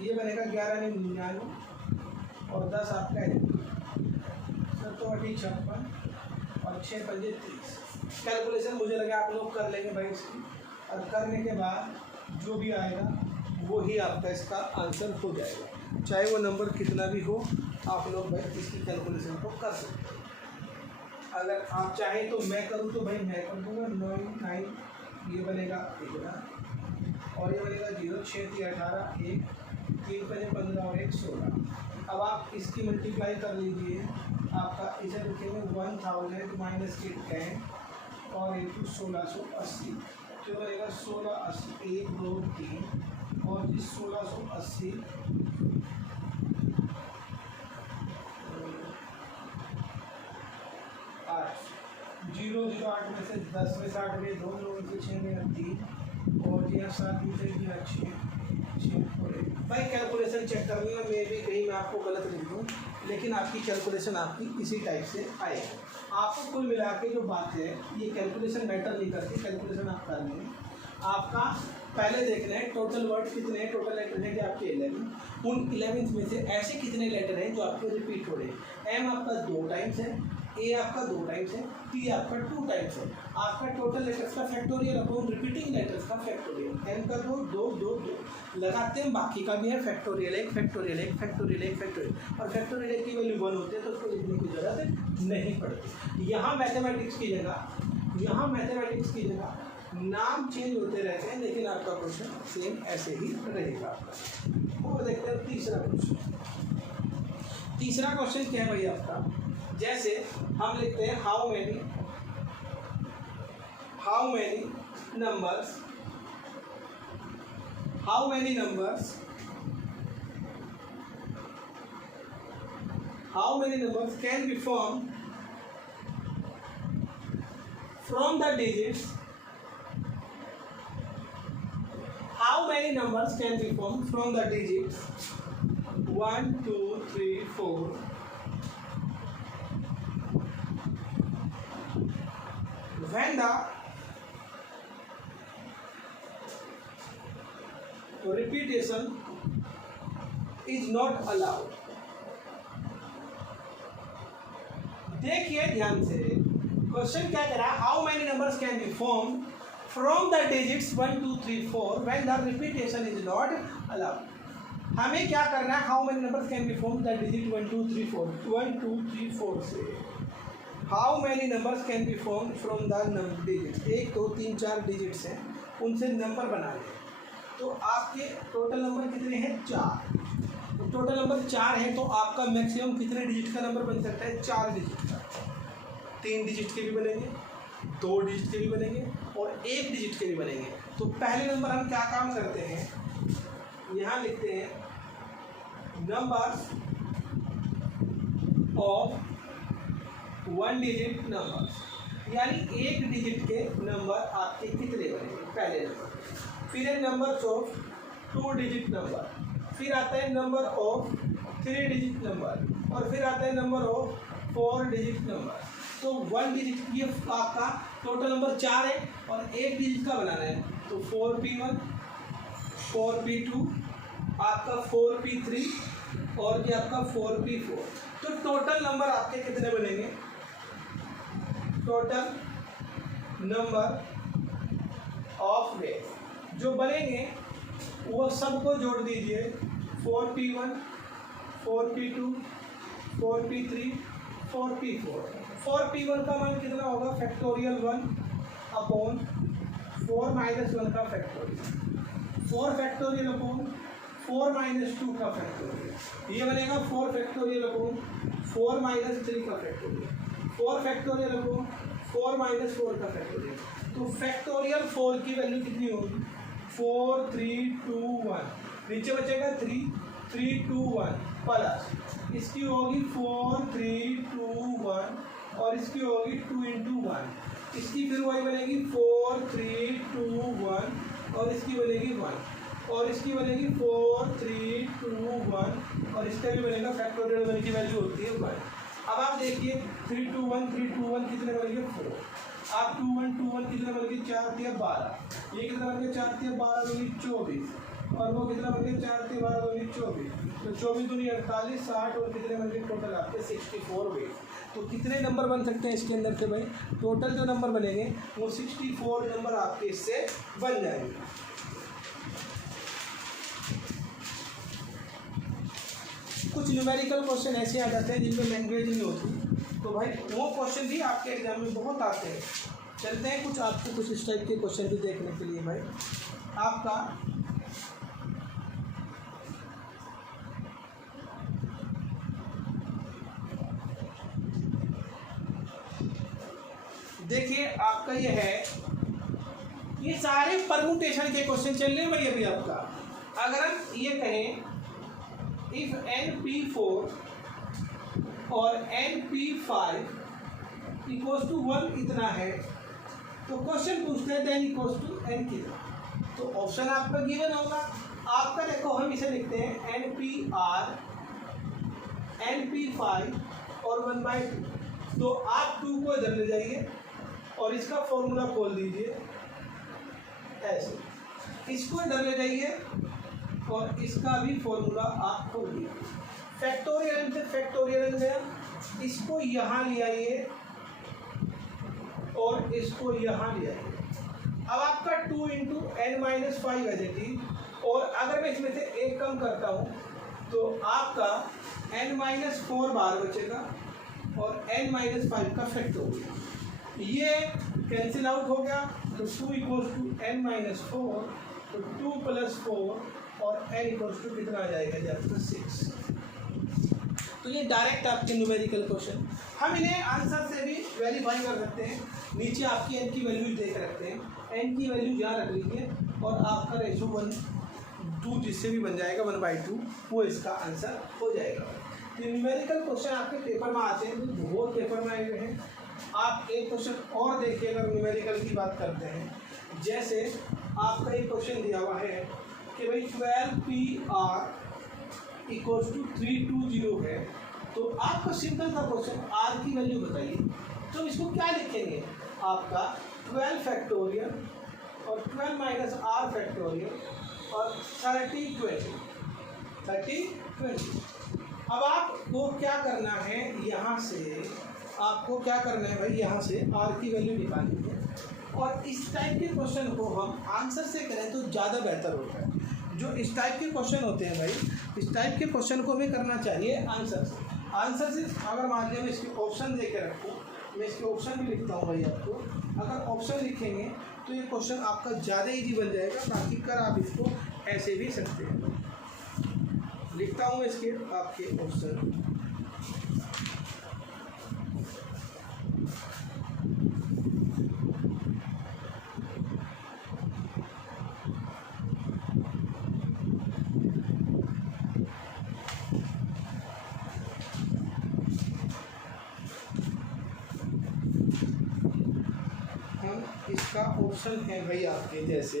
ये बनेगा 11 में 99 और 10 आपका है 56 और 6 पंजे 30। कैलकुलेशन मुझे लगा आप लोग कर लेंगे भाई इसकी, और करने के बाद जो भी आएगा वो ही आपका इसका आंसर हो जाएगा, चाहे वो नंबर कितना भी हो, आप लोग भाई इसकी कैलकुलेशन को कर सकते हैं। अगर आप चाहें तो मैं करूँ तो भाई मैं कर दूँगा 9 9, ये बनेगा 11 और ये बनेगा 0 6 3 18 1 3 5 15 और 1 16। अब आप इसकी मल्टीप्लाई कर लीजिए, आपका इसे लिखेंगे 1000 माइनस 10 और इंटू 1680, जो बनेगा 1680 1 2 3 और 1680 8 0 0 8 में से 10 में से 8 में 2 9 में से 6 में 3 और यहाँ 7 में से 6 भाई कैलकुलेशन चेक करनी है, मे भी कहीं मैं आपको गलत लिख दूँ, लेकिन आपकी कैलकुलेशन आपकी इसी टाइप से आएगी। आपको कुल मिला के जो बात है, ये कैलकुलेशन मैटर नहीं करती, कैलकुलेशन आप कर लेंगे। आपका पहले देखना है टोटल वर्ड कितने हैं, टोटल लेटर हैं कि आपके 11, उन 11 में से ऐसे कितने लेटर हैं जो आपके रिपीट हो रहे हैं। M आपका 2 टाइम्स है, A आपका 2 टाइम्स है, T आपका 2 टाइम्स है। आपका टोटल लेटर्स का फैक्टोरियल अपॉन रिपीटिंग लेटर्स का फैक्टोरियल, M का 2 2 2 2 लगाते हैं, बाकी का भी है फैक्टोरियल 1 फैक्टोरियल 1 फैक्टोरियल 1 फैक्टोरियल, और फैक्टोरियल की वैल्यू 1 होती है तो उसको लिखने की जरूरत नहीं पड़ती। यहाँ मैथमेटिक्स की जगह नाम चेंज होते रहते हैं, लेकिन आपका क्वेश्चन सेम ऐसे ही रहेगा आपका। और देखते हैं तीसरा क्वेश्चन। तीसरा क्वेश्चन क्या है भाई आपका, जैसे हम लिखते हैं how many numbers can be formed from the digits, how many numbers can be formed from the digits 1 2 3 4 when the repetition is not allowed. देखिए ध्यान से, क्वेश्चन क्या कह रहा है, how many numbers can be form from the digits 1 2 3 4 when the repetition is not allowed. हमें क्या करना है, how many numbers can be form the digit 1 2 3 4, 1 2 3 4 से how many numbers can be form from the digit, 1 2 3 4 digits हैं, उनसे number बना लें। तो आपके टोटल नंबर कितने हैं, 4। तो टोटल नंबर 4 है, तो आपका मैक्सिमम कितने डिजिट का नंबर बन सकता है, 4 डिजिट का। 3 डिजिट के भी बनेंगे, 2 डिजिट के भी बनेंगे और 1 डिजिट के भी बनेंगे। तो पहले नंबर हम क्या काम करते हैं, यहाँ लिखते हैं नंबर्स ऑफ 1 डिजिट नंबर्स, यानी 1 डिजिट के नंबर आपके कितने बनेंगे, पहले नंबर। फिर है नंबर्स ऑफ 2 डिजिट नंबर, फिर आता है नंबर ऑफ 3 डिजिट नंबर और फिर आता है नंबर ऑफ 4 डिजिट नंबर। तो 1 डिजिट, ये आपका टोटल नंबर 4 है और 1 डिजिट का बनाना है। तो 4p1, 4p2, आपका 4p3 और ये आपका 4p4। तो टोटल नंबर आपके कितने बनेंगे, टोटल नंबर ऑफ वे जो बनेंगे वो सबको जोड़ दीजिए, 4p1, 4p2, 4p3, 4p4। 4p1 का मान कितना होगा, फैक्टोरियल 1 अपॉन 4 माइनस 1 का फैक्टोरियल, 4 फैक्टोरियल अपॉन 4 माइनस 2 का फैक्टोरियल, ये बनेगा 4 फैक्टोरियल अपॉन 4 माइनस 3 का फैक्टोरियल, 4 फैक्टोरियल अपॉन 4 माइनस 4 का फैक्टोरियल। तो फैक्टोरियल 4 की वैल्यू कितनी होगी, 4 3 2 1, नीचे बचेगा 3 3 2 1 प्लस इसकी होगी 4 3 2 1 और इसकी होगी 2 इंटू 1, इसकी फिर वही बनेगी 4 3 2 1 और इसकी बनेगी 1 और इसकी बनेगी 4 3 2 1 और इसका भी बनेगा फैक्टोरियल 1 की वैल्यू होती है 1। अब आप देखिए 3 2 1 3 2 1 कितने बनेंगे 4, आप 2 1 2 1 कितने बन गए 4 3 12, ये कितना बन गया 4 3 12 बन गई 24 और वो कितना बन गया 4 3 12 बन गई 24। तो 24 दूनी 48 60 और कितने बन गए टोटल आपके 64 हुए। तो कितने नंबर बन सकते हैं इसके अंदर से भाई, टोटल जो नंबर बनेंगे वो 64 नंबर आपके इससे बन जाएंगे। कुछ न्यूमेरिकल क्वेश्चन ऐसे आ जाते हैं जिनमें लैंग्वेज नहीं होती, तो भाई वो क्वेश्चन भी आपके एग्जाम में बहुत आते हैं। चलते हैं कुछ आपको कुछ इस टाइप के क्वेश्चन भी देखने के लिए। भाई आपका देखिए, आपका ये है, ये सारे परमुटेशन के क्वेश्चन चल रहे हैं भाई अभी आपका। अगर हम ये कहें इफ np4 और np5 इक्वल्स टू 1 इतना है, तो क्वेश्चन पूछते हैं देन इक्वल्स टू n कितना। तो ऑप्शन आपका गिवन होगा, आपका देखो हम इसे लिखते हैं npr np5 और 1/2। तो आप 2 को इधर ले जाइए और इसका फॉर्मूला खोल दीजिए ऐसे, इसको इधर ले जाइए और इसका भी फॉर्मूला आप खोल दीजिए। फैक्टोरियल से फैक्टोरियल गया, इसको यहाँ ले आइए और इसको यहाँ ले आइए। अब आपका 2 इंटू n-5 है जी, और अगर मैं इसमें से एक कम करता हूँ तो आपका n-4 बार बचेगा और n-5 का फैक्टोरियल, ये कैंसिल आउट हो गया। तो 2 इक्वल्स टू n-4, तो 2 + 4 और n इक्वल्स टू कितना आ जाएगा जी आपका 6। तो ये डायरेक्ट आपके न्यूमेरिकल क्वेश्चन, हम इन्हें आंसर से भी वेरीफाई कर सकते हैं। नीचे आपकी n की वैल्यू देख रखते हैं, n की वैल्यू यहाँ रख लीजिए और आपका रेशो 1:2 जिससे भी बन जाएगा 1/2, वो इसका आंसर हो जाएगा। तो न्यूमेरिकल क्वेश्चन आपके पेपर में आते हैं, तो बहुत पेपर में आए हुए हैं। आप एक क्वेश्चन और देखिए, अगर न्यूमेरिकल की बात करते हैं, जैसे आपका एक क्वेश्चन दिया हुआ है कि भाई 12PR इक्वल्स टू 320 है, तो आपका सिंपल सा क्वेश्चन R की वैल्यू बताइए। तो इसको क्या लिखेंगे, आपका 12 फैक्टोरियल और 12 माइनस R फैक्टोरियल और 30 20। अब आपको क्या करना है, यहाँ से आपको क्या करना है भाई, यहाँ से आर की वैल्यू निकालनी है। और इस टाइप के क्वेश्चन को हम आंसर से करें तो ज़्यादा बेहतर होता है। जो इस टाइप के क्वेश्चन होते हैं भाई, इस टाइप के क्वेश्चन को भी करना चाहिए आंसर से। आंसर से अगर मान लीजिए मैं इसके ऑप्शन दे के रखूँ, मैं इसके ऑप्शन भी लिखता हूँ भाई आपको। अगर ऑप्शन लिखेंगे तो ये क्वेश्चन आपका ज़्यादा ईजी बन जाएगा, बाकी कर आप इसको ऐसे भी सकते हैं। लिखता हूँ इसके आपके ऑप्शन। इसका ऑप्शन है भाई आपके, जैसे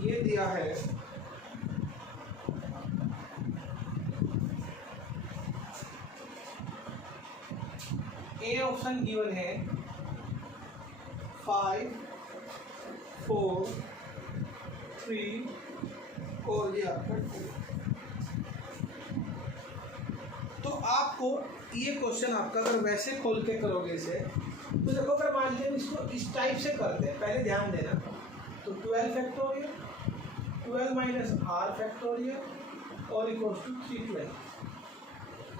ये दिया है ए ऑप्शन गिवन है 5 4 3 और ये आपका 2। तो आपको ये क्वेश्चन आपका अगर वैसे खोल के करोगे इसे, तो देखो अगर मान लीजिए इसको इस टाइप से करते हैं, पहले ध्यान देना। तो 12 फैक्टोरियल 12 माइनस आर फैक्टोरियल और इक्वल्स टू 312।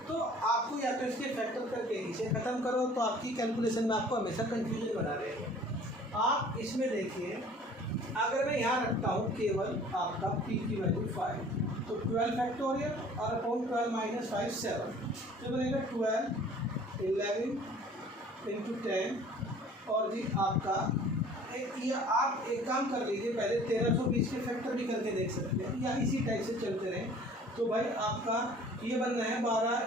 तो आपको या तो इसके फैक्टर करके इसे खत्म करो, तो आपकी कैलकुलेशन में आपको हमेशा कंफ्यूजन बना रहेगा। आप इसमें देखिए, अगर मैं यहाँ रखता हूँ केवल आपका पी की वैल्यू 5, तो 12 फैक्टोरियल और अपॉन 12 माइनस 5 7, तो बनेगा 12 11 इंटू 10 और जी आपका या आप एक काम कर लीजिए, पहले 1320 के फैक्टर भी करके देख सकते हैं, या इसी टाइप से चलते रहें। तो भाई आपका ये बनना है 12,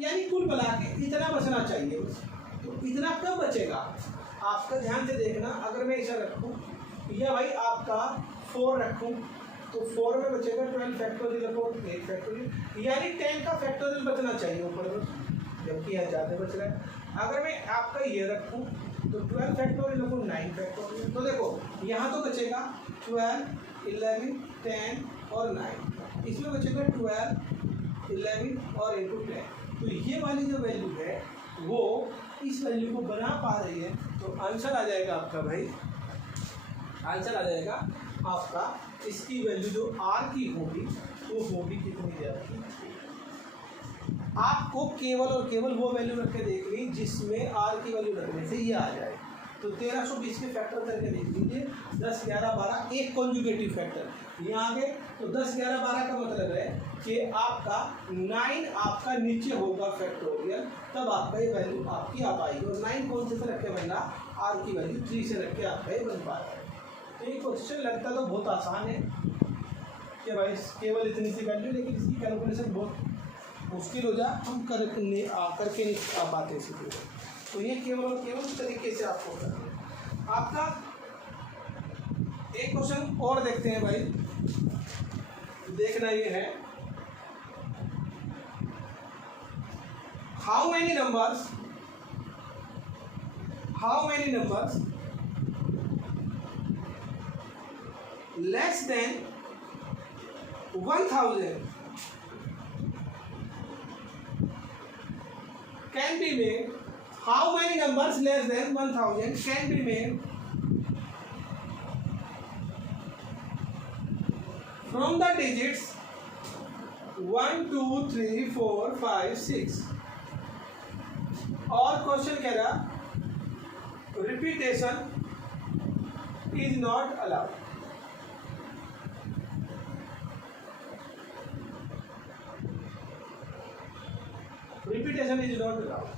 यानी कुल मिला के इतना बचना चाहिए बस। तो इतना कब बचेगा आपका ध्यान से देखना। अगर मैं इसे रखूँ या भाई आपका 4 रखूँ, तो 4 में बचेगा 12 फैक्टोरियल अपॉन 8 फैक्टोरियल, यानी 10 का फैक्टोरियल बचना चाहिए ऊपर में, जबकि यहाँ ज़्यादा बच रहा है। अगर मैं आपका ये रखूँ तो 12 फैक्टोरियल अपॉन 9 फैक्टोरियल, तो देखो यहाँ तो बचेगा 12 11 10 और 9, इसमें बचेगा 12 11 और इंटू 10। तो ये वाली जो वैल्यू है वो इस वैल्यू को बना पा रही है। तो आंसर आ जाएगा आपका भाई, आंसर आ जाएगा आपका, इसकी वैल्यू जो आर की होगी वो होगी कितनी ज़्यादा। आपको केवल और केवल वो वैल्यू रख के देखनी जिसमें आर की वैल्यू रखने से ये आ जाए। तो 1320 के फैक्टर करके देख लीजिए, 10 11 12 एक कॉन्जुगेटिव फैक्टर यहाँ आ गए। तो 10 11 12 का मतलब है कि आपका 9 आपका नीचे होगा फैक्टोरियल, तब आपका ये वैल्यू आपकी आ पाएगी। और 9 कौन से रख के बनना, आर की वैल्यू 3 से रख के आपका ये बन पाएगा। तो ये क्वेश्चन लगता तो बहुत आसान है कि भाई केवल इतनी सी वैल्यू, लेकिन इसकी कैलकुलेशन बहुत मुश्किल हो जाए, हम करके नहीं आ पाते इसी को। तो ये केवल और केवल इस तरीके से आपको करना है। आपका एक क्वेश्चन और देखते हैं भाई, देखना ये है, how many numbers less than 1000 can be made, how many numbers less than 1000 can be made from the digits 1 2 3 4 5 6। और क्वेश्चन कह रहा repetition is not allowed. Repetition is not allowed.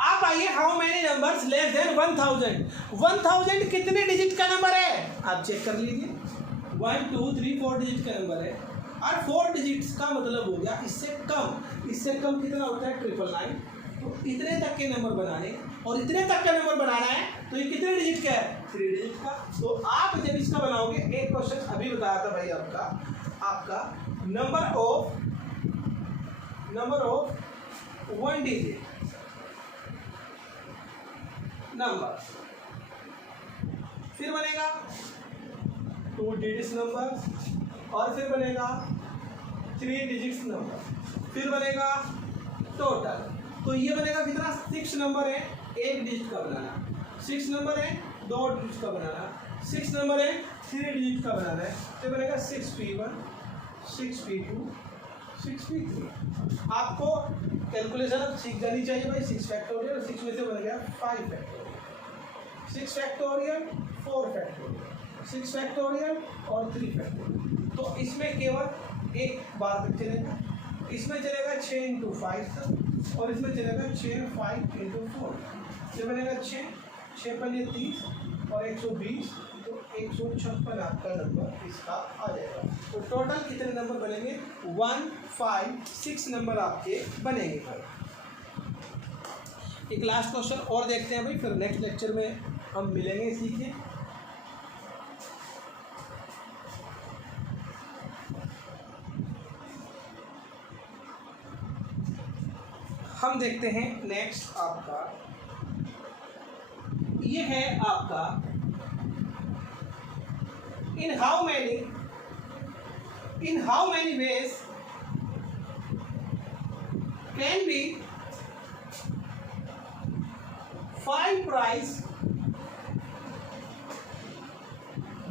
आप आइए, how many numbers less than 1000, 1000 कितने digit का number है आप check कर लीजिए। 1 2 3 4 डिजिट का नंबर है, और 4 डिजिट्स का मतलब हो गया इससे कम। इससे कम कितना होता है 999। तो इतने तक के नंबर बनाने, और इतने तक का नंबर बनाना है, तो ये कितने डिजिट का है 3 डिजिट का। तो आप जब इसका बनाओगे, एक क्वेश्चन अभी बताया था भाई आपका नंबर ऑफ 1 डिजिट नंबर, फिर बनेगा 2 डिजिट्स नंबर, और फिर बनेगा 3 डिजिट्स नंबर, फिर बनेगा टोटल। तो ये बनेगा कितना, 6 नंबर है, 1 डिजिट का बनाना, 6 नंबर है, 2 डिजिट का बनाना, 6 नंबर है, 3 डिजिट का बनाना है, तो बनेगा 6p1, 6p2, 6p3। आपको कैलकुलेशन अब सीख जानी चाहिए भाई। 6 फैक्टोरियल, 6 में से बन गया 5 फैक्टोरियल, 6 फैक्टोरियल, 4 फैक्टोरियल, 6 फैक्टोरियल और 3 फैक्टोरियल। तो इसमें केवल एक बार तक चलेगा, इसमें चलेगा 6 इंटू 5 तक, और इसमें चलेगा 6 5 इंटू 4। ये बनेगा 6 पन्ने 30 और 120, तो 156 आपका नंबर इसका आ जाएगा। तो टोटल कितने नंबर बनेंगे, 1 5 6 नंबर आपके बनेंगे भाई। एक लास्ट क्वेश्चन और देखते हैं भाई, फिर नेक्स्ट लेक्चर में हम मिलेंगे सीखे। हम देखते हैं नेक्स्ट आपका, ये है आपका in how many ways can be 5 prize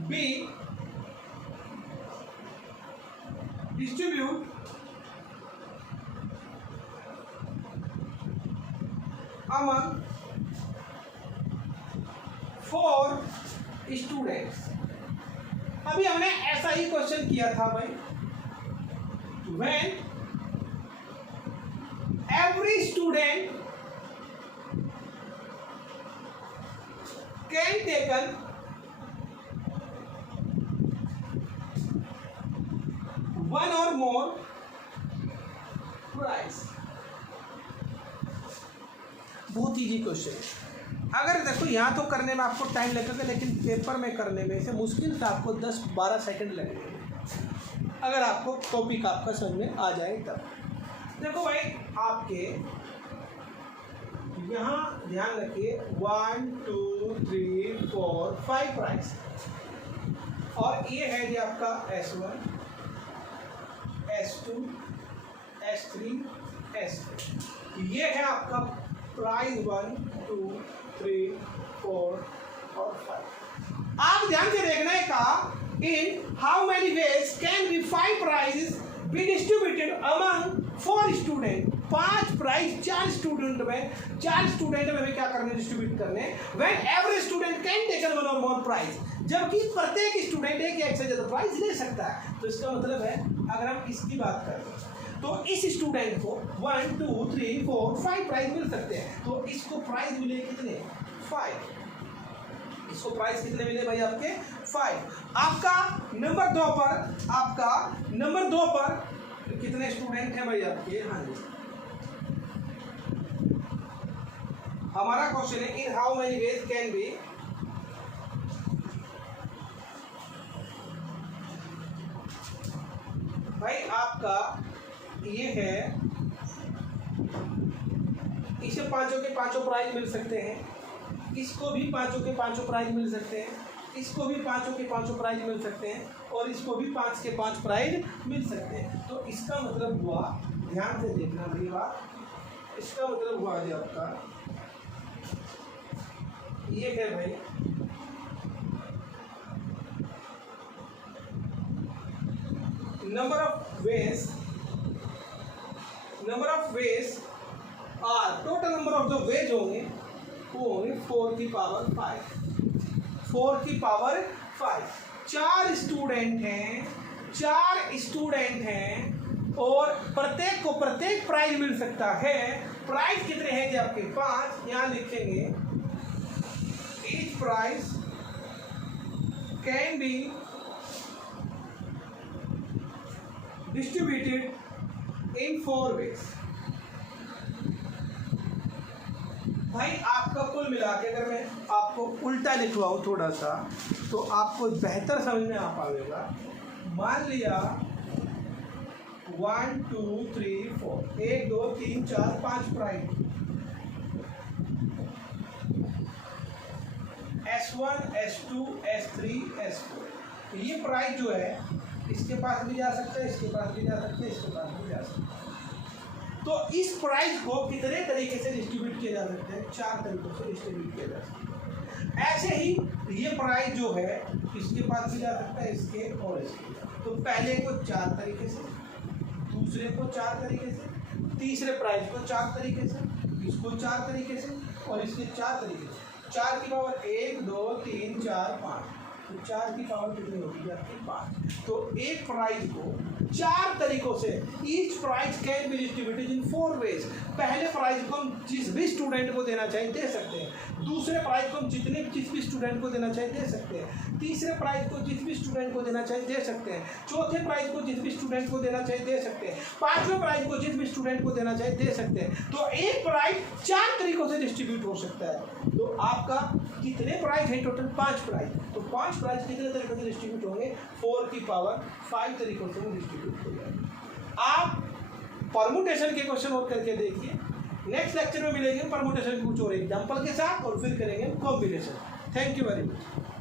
be distributed among 4 students. अभी हमने ऐसा ही क्वेश्चन किया था भाई, when every student can taken one or more prize। बहुत इजी क्वेश्चन है। अगर देखो यहाँ तो करने में आपको टाइम लगेगा, लेकिन पेपर में करने में से मुश्किल से आपको 10-12 सेकंड लगेंगे, अगर आपको टॉपिक आपका समझ में आ जाए तब। देखो भाई, आपके यहाँ ध्यान रखिए 1 2 3 4 5 प्राइस, और ये है जी आपका S1 S2 S3 S4। ये है आपका प्राइज 1 2 3 4 और 5। आप ध्यान से देखना है, कहा in how many ways can be 5 prizes be distributed among 4 student. 5 prize 4 student में, 4 स्टूडेंट में हमें क्या करने, डिस्ट्रीब्यूट करने। When every student can taken one और मोर प्राइज, जबकि प्रत्येक स्टूडेंट एक या एक से ज्यादा प्राइज ले सकता है। तो इसका मतलब है, अगर हम इसकी बात करें तो इस स्टूडेंट को 1 2 3 4 5 प्राइज मिल सकते हैं। तो इसको प्राइज मिले कितने, 5। इसको प्राइज कितने मिले भाई आपके, 5। आपका नंबर 2 पर, आपका नंबर 2 पर कितने स्टूडेंट हैं भाई आपके, हाँ जी, हमारा क्वेश्चन है इन how many ways can B भाई आपका ये है, इसे 5 के 5 प्राइज मिल सकते हैं, इसको भी 5 के 5 प्राइज मिल सकते हैं, इसको भी 5 के 5 प्राइज मिल सकते हैं, और इसको भी 5 के 5 प्राइज मिल सकते हैं। तो इसका मतलब हुआ, ध्यान से देखना भाई बात, इसका मतलब हुआ जी आपका ये है भाई number of ways are, total number of जो वेज होंगे वो होंगे 4 की पावर 5, 4 की पावर 5। 4 स्टूडेंट हैं और प्रत्येक को प्रत्येक प्राइज मिल सकता है। प्राइज कितने हैं जी आपके, 5। यहाँ लिखेंगे each prize can be distributed in 4 ways. भाई आपका कुल मिला के अगर मैं आपको उल्टा लिखवाऊँ थोड़ा सा, तो आपको बेहतर समझ में आ पाएगा। मान लिया 1 2 3 4 1 2 3 4 5 prize, S1, S2, S3, S4। ये प्राइस जो है इसके पास भी जा सकता है, इसके पास भी जा सकता है, इसके पास भी जा सकता है। तो इस प्राइस को कितने तरीके से डिस्ट्रीब्यूट किया जा सकता है? 4 तरीकों से डिस्ट्रीब्यूट किया जा सकता है। ऐसे ही ये प्राइस जो है इसके पास भी जा सकता है, इसके और इसके। तो पहले को 4 तरीके से, दूसरे को 4 तरीके से, तीसरे प्राइस को 4 तरीके से, इसको 4 तरीके से और इसके 4 तरीके से। 4 की पावर 1, 2, 3, 4, 5। तो 4 की पावर कितनी होगी आपकी? 5। तो एक प्राइज को 4 तरीकों से, each prize can be distributed in 4 ways. पहले प्राइज को हम जिस भी स्टूडेंट को देना चाहें दे सकते हैं, दूसरे प्राइज को हम जिस भी स्टूडेंट को देना चाहें दे सकते हैं, तीसरे प्राइज को जिस भी स्टूडेंट को देना चाहें दे सकते हैं, चौथे प्राइज को जिस भी स्टूडेंट को देना चाहे दे सकते हैं, 5वें प्राइज को जिस भी स्टूडेंट को देना चाहे दे सकते हैं। तो एक प्राइज 4 तरीकों से डिस्ट्रीब्यूट हो सकता है। तो आपका कितने प्राइज है? Total 5 prize. तो 5 प्राइज कितने तरीकों से डिस्ट्रीब्यूट होंगे? 4 की पावर 5 तरीकों से वो डिस्ट्रीब्यूट हो जाएंगे। आप परमुटेशन के क्वेश्चन और करके देखिए। नेक्स्ट लेक्चर में मिलेंगे परमुटेशन कुछ और एग्जांपल के साथ और फिर करेंगे combination. Thank you very much.